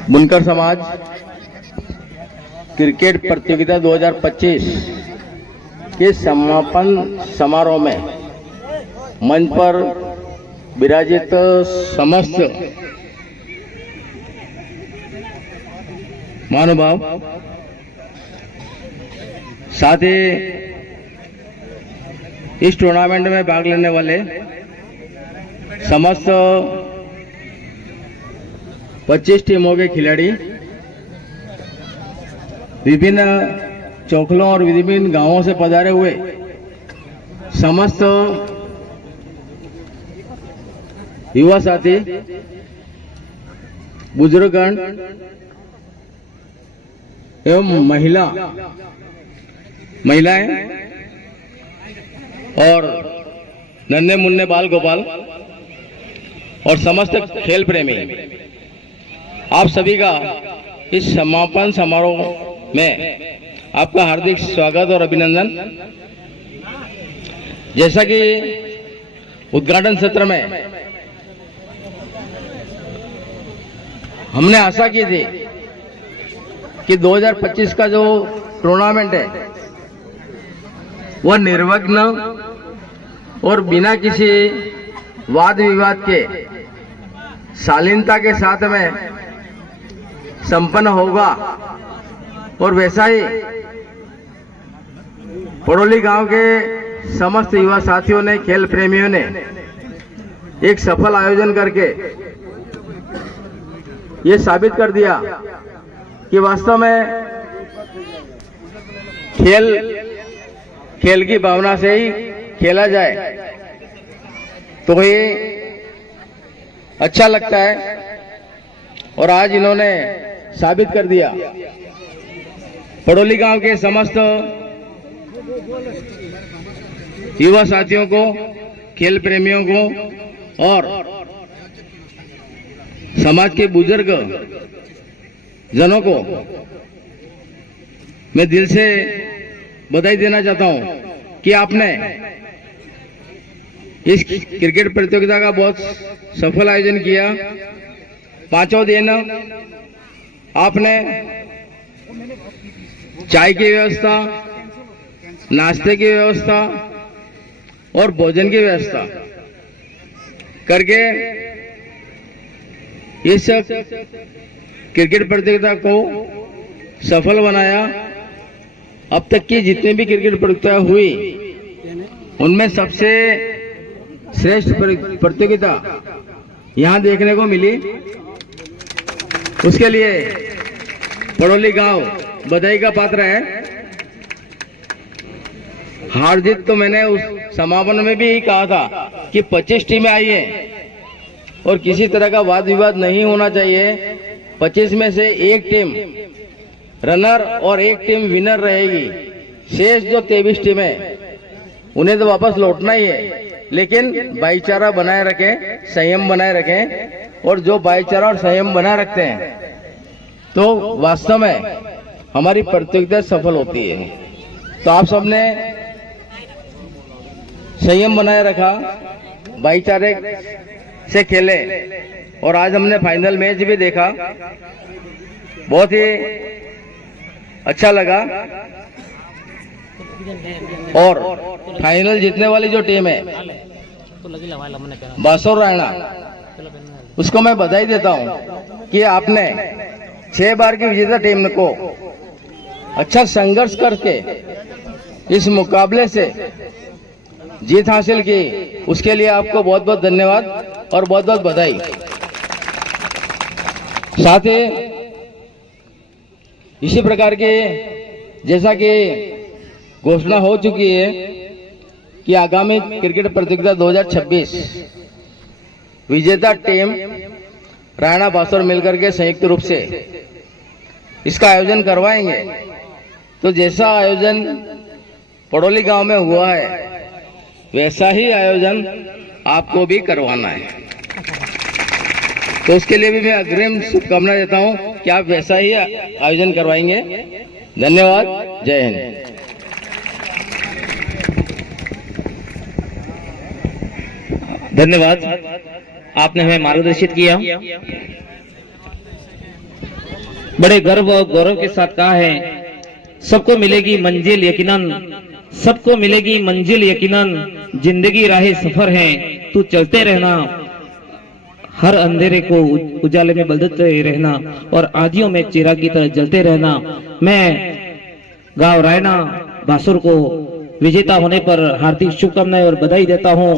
बुनकर समाज क्रिकेट प्रतियोगिता 2025 के समापन समारोह में मंच पर विराजित समस्त महानुभाव, साथ ही इस टूर्नामेंट में भाग लेने वाले समस्त 25 टीमों के खिलाड़ी, विभिन्न चौखलों और विभिन्न गांवों से पधारे हुए समस्त युवा साथी, बुजुर्गगण एवं महिलाएं और नन्हे मुन्ने बाल गोपाल और समस्त खेल प्रेमी, आप सभी का इस समापन समारोह में आपका हार्दिक स्वागत और अभिनंदन। जैसा कि उद्घाटन सत्र में हमने आशा की थी कि 2025 का जो टूर्नामेंट है वह निर्विघ्न और बिना किसी वाद विवाद के शालीनता के साथ में संपन्न होगा, और वैसा ही पड़ोली गांव के समस्त युवा साथियों ने, खेल प्रेमियों ने एक सफल आयोजन करके ये साबित कर दिया कि वास्तव में खेल की भावना से ही खेला जाए तो ये अच्छा लगता है, और आज इन्होंने साबित कर दिया। पड़ोली गांव के समस्त युवा साथियों को, खेल प्रेमियों को और समाज के बुजुर्ग जनों को मैं दिल से बधाई देना चाहता हूं कि आपने इस क्रिकेट प्रतियोगिता का बहुत सफल आयोजन किया। पांचों दिन आपने चाय की व्यवस्था, नाश्ते की व्यवस्था और भोजन की व्यवस्था करके इस क्रिकेट प्रतियोगिता को सफल बनाया। अब तक की जितनी भी क्रिकेट प्रतियोगिता हुई उनमें सबसे श्रेष्ठ प्रतियोगिता यहां देखने को मिली। उसके लिए पड़ोली गांव बधाई का पात्र है। हार जीत तो मैंने उस समापन में भी कहा था कि 25 टीमें आई है, और किसी तरह का वाद विवाद नहीं होना चाहिए। 25 में से एक टीम रनर और एक टीम विनर रहेगी। शेष जो 23 टीम है उन्हें तो वापस लौटना ही है, लेकिन भाईचारा बनाए रखें, संयम बनाए रखें। और जो भाईचारा और संयम बनाए रखते हैं तो वास्तव में हमारी प्रतियोगिता सफल होती है। तो आप सबने संयम बनाए रखा, भाईचारे से खेले और आज हमने फाइनल मैच भी देखा, बहुत ही अच्छा लगा। और फाइनल जीतने वाली जो टीम है बासुर राणा, उसको मैं बधाई देता हूं कि आपने 6 बार की विजेता टीम को अच्छा संघर्ष करके इस मुकाबले से जीत हासिल की। उसके लिए आपको बहुत बहुत धन्यवाद और बहुत बहुत बधाई। साथ ही इसी प्रकार के जैसा कि घोषणा हो चुकी है कि आगामी क्रिकेट प्रतियोगिता 2026 विजेता टीम राणा बासुर मिलकर के संयुक्त रूप से इसका आयोजन करवाएंगे। तो जैसा आयोजन पड़ोली गांव में हुआ है वैसा ही आयोजन आपको भी करवाना है। तो उसके लिए भी मैं अग्रिम शुभकामना देता हूं कि आप वैसा ही आयोजन करवाएंगे। धन्यवाद, जय हिंद। धन्यवाद, आपने हमें मार्गदर्शित किया। बड़े गर्व और गौरव के साथ कहा है, सबको मिलेगी मंजिल यकीनन, सबको मिलेगी मंजिल यकीनन, जिंदगी राह सफर है, तू चलते रहना, हर अंधेरे को उजाले में बदलते रहना और आदियों में चिराग की तरह जलते रहना। मैं गांव रायना बासुर को विजेता होने पर हार्दिक शुभकामनाएं और बधाई देता हूं।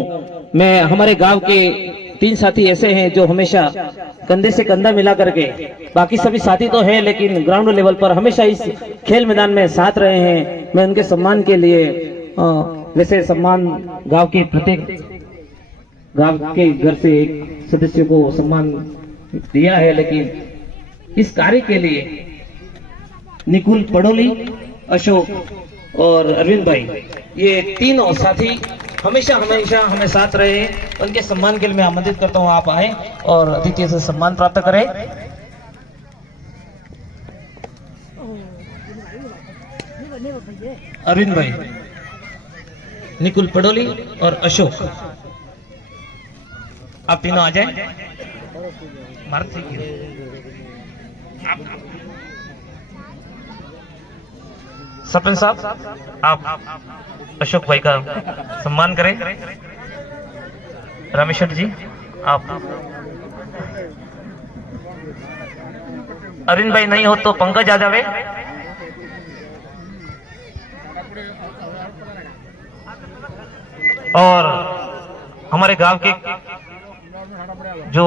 मैं हमारे गांव के 3 साथी ऐसे हैं जो हमेशा कंधे से कंधा मिला करके, बाकी सभी साथी तो हैं लेकिन ग्राउंड लेवल पर हमेशा इस खेल मैदान में साथ रहे हैं। मैं उनके सम्मान के लिए वैसे सम्मान गांव के प्रत्येक गांव के घर से एक सदस्य को सम्मान दिया है, लेकिन इस कार्य के लिए निकुल पड़ोली, अशोक और अरविंद भाई, ये तीनों साथी हमेशा हमेशा हमें साथ रहे। उनके सम्मान के लिए मैं आमंत्रित करता हूं, आप आए और अतिथि से सम्मान प्राप्त करें। अरविंद भाई, निकुल पड़ोली और अशोक, आप तीनों आ जाए। भारत सरपंच साहब, आप अशोक भाई का सम्मान करें। रामेश्वर जी, आप। अरविंद भाई नहीं हो तो पंकज आ जावे। और हमारे गांव के जो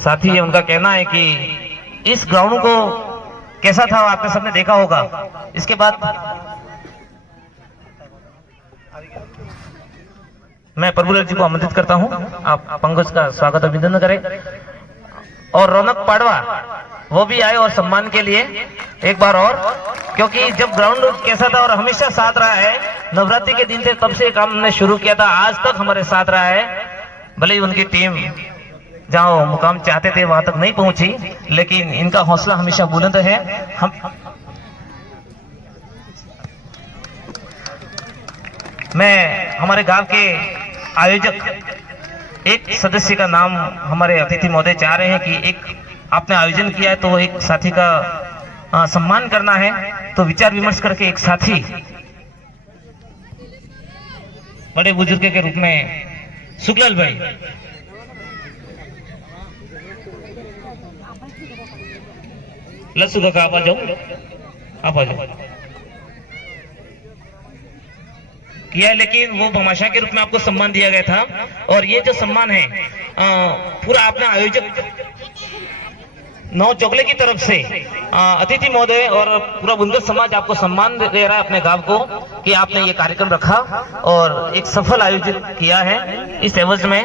साथी है उनका कहना है कि इस ग्राउंड को कैसा था आपने सबने देखा होगा। इसके बाद मैं प्रभुलाल जी को आमंत्रित करता हूं, आप पंकज का स्वागत अभिनंदन करें। और रौनक पाड़वा वो भी आए और सम्मान के लिए एक बार और, क्योंकि जब ग्राउंड कैसा था और हमेशा साथ रहा है, नवरात्रि के दिन से तब से काम हमने शुरू किया था, आज तक हमारे साथ रहा है। भले ही उनकी टीम जहां मुकाम चाहते थे वहां तक नहीं पहुंची, लेकिन इनका हौसला हमेशा बुलंद है। मैं हमारे गांव के आयोजक एक सदस्य का नाम हमारे अतिथि महोदय चाह रहे हैं कि एक आपने आयोजन किया है तो एक साथी का सम्मान करना है, तो विचार विमर्श करके एक साथी बड़े बुजुर्ग के रूप में सुखलाल भाई, लस्सू का आप आ जाओ, आप आ जाओ किया, लेकिन वो भामाशाह के रूप में आपको सम्मान दिया गया था। और ये जो सम्मान है पूरा आपने आयोजक नौ चौकले की तरफ से अतिथि महोदय और पूरा बुंदेल समाज आपको सम्मान दे रहा है अपने गांव को कि आपने ये कार्यक्रम रखा और एक सफल आयोजित किया है। इस एवज में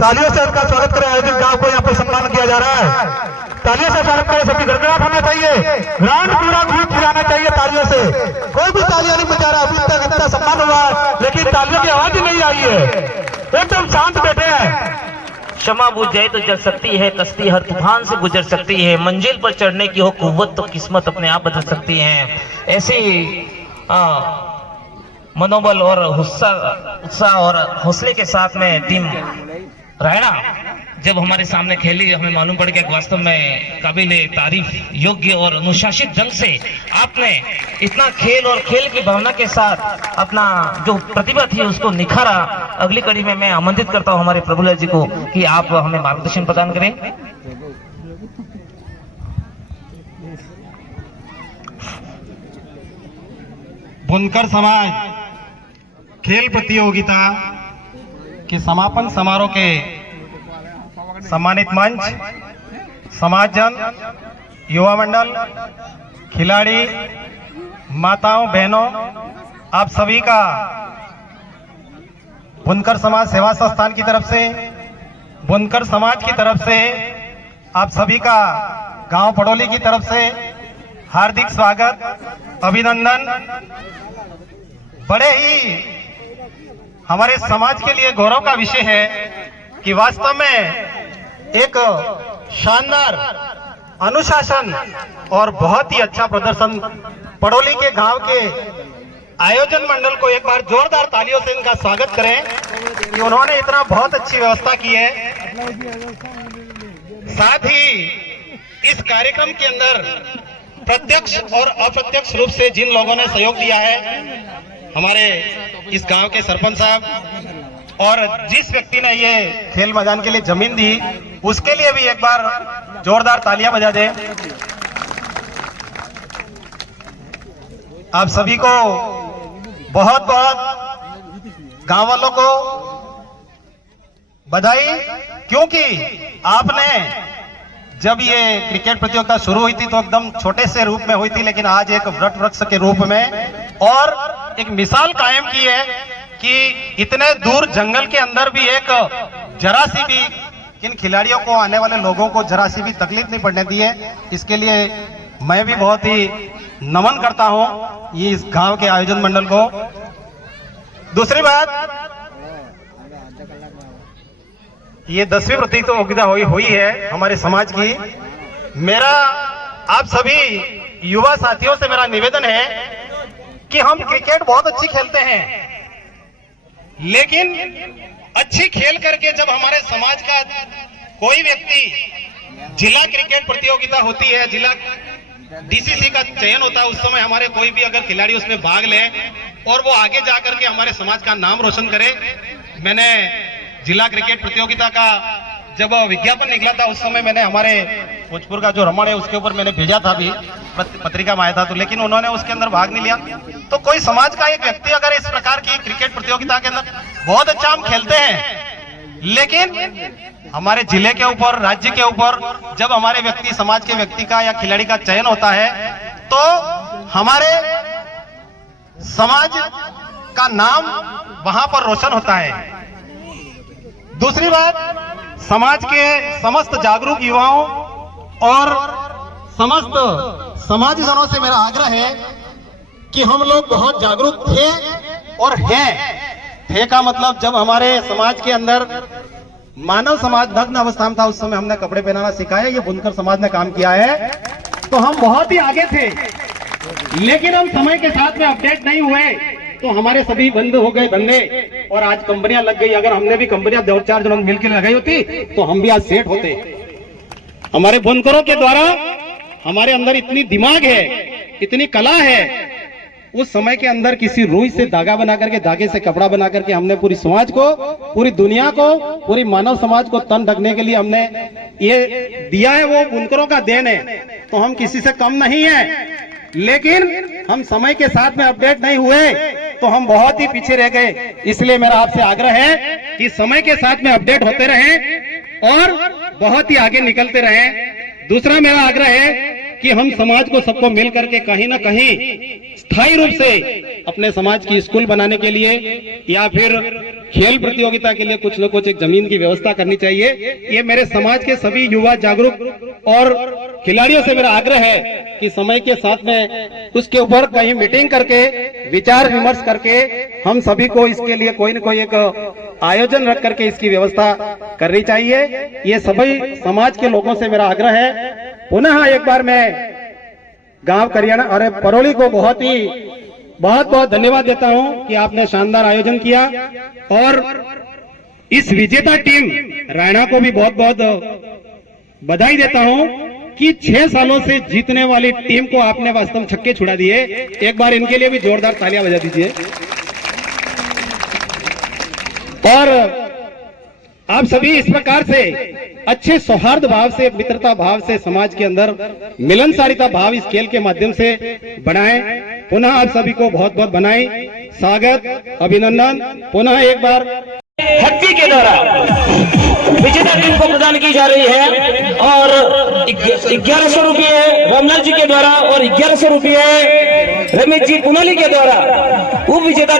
तालियों से उनका स्वागत करें। आयोजक गांव को यहाँ पर सम्मान किया जा रहा है। तालियों से स्वागत करें। सभी गड़गड़ाहट होना चाहिए, ग्राउंड पूरा घूम फिराना चाहिए तालियों से। कोई भी तालियां नहीं बजा रहा। अभी तक इतना सम्मान हुआ लेकिन तालियों की आवाज ही नहीं आई है। एकदम शांत बैठे हैं। क्षमा बुझ जाए तो जल सकती है, कश्ती हर तूफान से गुजर सकती है, मंजिल पर चढ़ने की हो कुव्वत तो किस्मत अपने आप बदल सकती है। ऐसी मनोबल और उत्साह और हौसले के साथ में टीम रायना जब हमारे सामने खेली, हमें मालूम पड़ गया कि वास्तव में काबिल तारीफ योग्य और अनुशासित ढंग से आपने इतना खेल और खेल की भावना के साथ अपना जो प्रतिभा थी उसको निखारा। अगली कड़ी में मैं आमंत्रित करता हूं हमारे प्रभुलाल जी को कि आप हमें मार्गदर्शन प्रदान करें। बुनकर समाज खेल प्रतियोगिता के समापन समारोह के सम्मानित मंच, समाजजन, युवा मंडल, खिलाड़ी, माताओं, बहनों, आप सभी का बुनकर समाज सेवा संस्थान की तरफ से, बुनकर समाज की तरफ से, आप सभी का गांव पड़ोली की तरफ से हार्दिक स्वागत, अभिनंदन। बड़े ही हमारे समाज के लिए गौरव का विषय है कि वास्तव में एक शानदार अनुशासन और बहुत ही अच्छा प्रदर्शन पड़ोली के गांव के आयोजन मंडल को एक बार जोरदार तालियों से इनका स्वागत करें कि उन्होंने इतना बहुत अच्छी व्यवस्था की है। साथ ही इस कार्यक्रम के अंदर प्रत्यक्ष और अप्रत्यक्ष रूप से जिन लोगों ने सहयोग दिया है, हमारे इस गांव के सरपंच साहब और जिस व्यक्ति ने ये खेल मैदान के लिए जमीन दी, उसके लिए भी एक बार जोरदार तालियां बजा दें। आप सभी को बहुत बहुत गांव वालों को बधाई, क्योंकि आपने जब ये क्रिकेट प्रतियोगिता शुरू हुई थी तो एकदम छोटे से रूप में हुई थी, लेकिन आज एक वट वृक्ष के रूप में और एक मिसाल कायम की है कि इतने दूर जंगल के अंदर भी एक जरा सी भी इन खिलाड़ियों को, आने वाले लोगों को जरा सी भी तकलीफ नहीं पड़ने दी है। इसके लिए मैं भी बहुत ही नमन करता हूं ये इस गांव के आयोजन मंडल को। दूसरी बात, ये 10वीं प्रतियोगिता हुई है हमारे समाज की। मेरा आप सभी युवा साथियों से मेरा निवेदन है कि हम क्रिकेट बहुत अच्छी खेलते हैं, लेकिन अच्छी खेल करके जब हमारे समाज का कोई व्यक्ति जिला क्रिकेट प्रतियोगिता होती है, जिला डीसीसी का चयन होता है, उस समय हमारे कोई भी अगर खिलाड़ी उसमें भाग ले और वो आगे जाकर के हमारे समाज का नाम रोशन करे। मैंने जिला क्रिकेट प्रतियोगिता का जब विज्ञापन निकला था, उस समय मैंने हमारे भोजपुर का जो रमण है उसके ऊपर मैंने भेजा था, भी पत्रिका में आया था, तो लेकिन उन्होंने उसके अंदर भाग नहीं लिया। तो कोई समाज का एक व्यक्ति अगर इस प्रकार की क्रिकेट प्रतियोगिता के अंदर बहुत अच्छा हम खेलते हैं, लेकिन हमारे जिले के ऊपर, राज्य के ऊपर जब हमारे व्यक्ति, समाज के व्यक्ति का या खिलाड़ी का चयन होता है तो हमारे समाज का नाम वहां पर रोशन होता है। दूसरी बात, समाज के समस्त जागरूक युवाओं और समस्त समाजजनों से मेरा आग्रह है कि हम लोग बहुत जागरूक थे और हैं। थे का मतलब, जब हमारे समाज के अंदर मानव समाज नग्न अवस्था में था, उस समय हमने कपड़े पहनाना सिखाया, ये बुनकर समाज ने काम किया है, तो हम बहुत ही आगे थे। लेकिन हम समय के साथ में अपडेट नहीं हुए तो हमारे सभी बंद हो गए धंधे और आज कंपनियां लग गई। अगर हमने भी कंपनियां 2-4 जन मिलकर लगाई होती तो हम भी आज सेठ होते। हमारे बुनकरों के द्वारा हमारे अंदर इतनी दिमाग है, इतनी कला है, उस समय के अंदर किसी रुई से धागा बना करके, धागे से कपड़ा बना करके हमने पूरी समाज को, पूरी दुनिया को, पूरी मानव समाज को तन ढकने के लिए हमने ये दिया है, वो बुनकरों का देन है। तो हम किसी से कम नहीं है, लेकिन हम समय के साथ में अपडेट नहीं हुए तो हम बहुत ही पीछे रह गए। इसलिए मेरा आपसे आग्रह है कि समय के साथ में अपडेट होते रहें और बहुत ही आगे निकलते रहें। दूसरा मेरा आग्रह है कि हम समाज को सबको मिल करके कहीं ना कहीं स्थायी रूप से अपने समाज की स्कूल बनाने के लिए या फिर खेल प्रतियोगिता के लिए कुछ न कुछ एक जमीन की व्यवस्था करनी चाहिए। ये मेरे समाज के सभी युवा जागरूक और खिलाड़ियों से मेरा आग्रह है कि समय के साथ में उसके ऊपर कहीं मीटिंग करके विचार विमर्श करके हम सभी को इसके लिए कोई न कोई एक आयोजन रख करके इसकी व्यवस्था करनी चाहिए। ये सभी समाज के लोगों से मेरा आग्रह है। पुनः एक बार मैं गांव करियाना और परौली को बहुत बहुत धन्यवाद देता हूं कि आपने शानदार आयोजन किया और इस विजेता टीम रायना को भी बहुत बहुत बधाई देता हूं कि 6 सालों से जीतने वाली टीम को आपने वास्तव में छक्के छुड़ा दिए। एक बार इनके लिए भी जोरदार तालियां बजा दीजिए। और आप सभी इस प्रकार से अच्छे सौहार्द भाव से, मित्रता भाव से समाज के अंदर मिलनसारिता भाव इस खेल के माध्यम से बढ़ाएं। पुनः आप सभी को बहुत बहुत बधाई, स्वागत, अभिनंदन। पुनः एक बार हत्ती के द्वारा विजेता टीम को प्रदान की जा रही है और 1100 रुपये रामलाल जी के द्वारा और 1100 रुपये रमेश जी पुनाली के द्वारा उप विजेता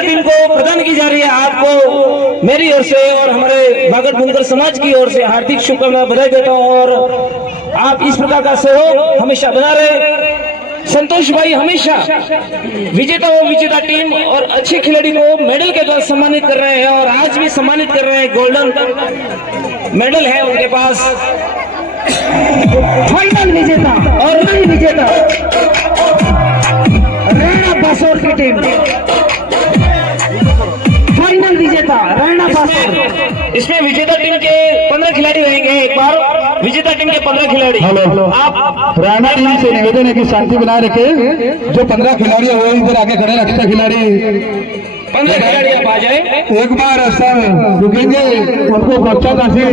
टीम को प्रदान की जा रही है। आपको मेरी ओर से और हमारे बागड़ बुनकर समाज की ओर से हार्दिक शुभकामनाएं, बधाई देता हूं और आप इस प्रकार का सहयोग हमेशा बना रहे। संतोष भाई हमेशा विजेता टीम और अच्छे खिलाड़ी को मेडल के द्वारा सम्मानित कर रहे हैं और आज भी सम्मानित कर रहे हैं। गोल्डन मेडल है उनके पास। फाइनल विजेता और रन विजेता रैना बासोर की टीम। फाइनल विजेता रैना बासोर। इसमें विजेता टीम के 15 खिलाड़ी रहेंगे। एक बार विजेता टीम के 15 खिलाड़ी। हेलो, आप राणा टीम से निवेदन है कि शांति बनाए रखे। जो 15 खिलाड़ी है वो इधर आगे खड़े, एक्स्ट्रा खिलाड़ी 15 खिलाड़ी आप आ जाए। एक बार सर रुकेंगे, उनको प्रोत्साहन राशि।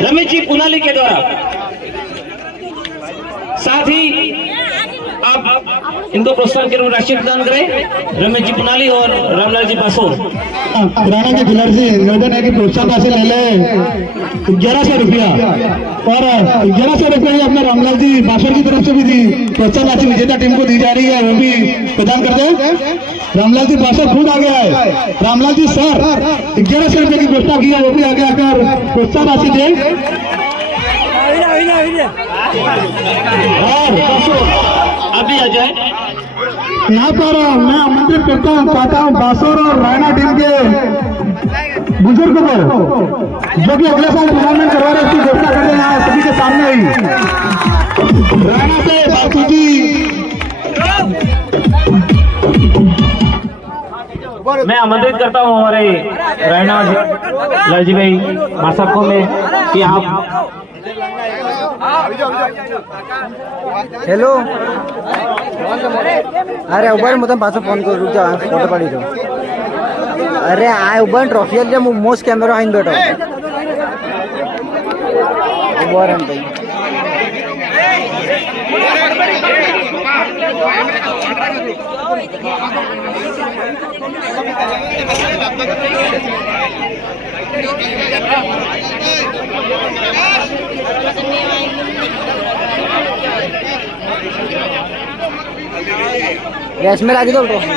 रमेश जी पुनाली के द्वारा। साथ ही आप इनको प्रोत्साहन के रूप में राशि प्रदान करें। रमेश जी पुनाली और रामलाल जी बासोर। राणा के खिलाड़ी से निवेदन है कि प्रोत्साहन राशि ले ले 1100 रुपया और 1100 रुपया अपने रामलाल जी बासोर की तरफ से भी दी प्रोत्साहन राशि विजेता टीम को दी जा रही है, वो भी प्रदान कर दे। रामलाल जी बासोर खुद आ गया है। रामलाल जी सर 1100 रुपये की घोषणा की है, वो भी आगे आकर प्रोत्साहन राशि दे। अभी आ जाए। यहाँ पर मैं आमंत्रित चाहता हूँ बासोर और रायना टीम के बुजुर्ग को, जो कि अगले साल टूर्नामेंट करवा रहे, उसकी घोषणा कर रहे हैं यहाँ सभी के सामने ही। रायना से बासु जी। मैं आमंत्रित करता हूँ हमारे रैना लालजी भाई मासाब को में कि आप। हेलो, अरे उबर मतलब पास फोन कर, रुक जा, फोटो पड़ी तो। अरे आए उबर ट्रॉफी ले मोस्ट कैमरा आइन बेटो उबर हम भाई। गैस में लागी दो ट्रॉफी।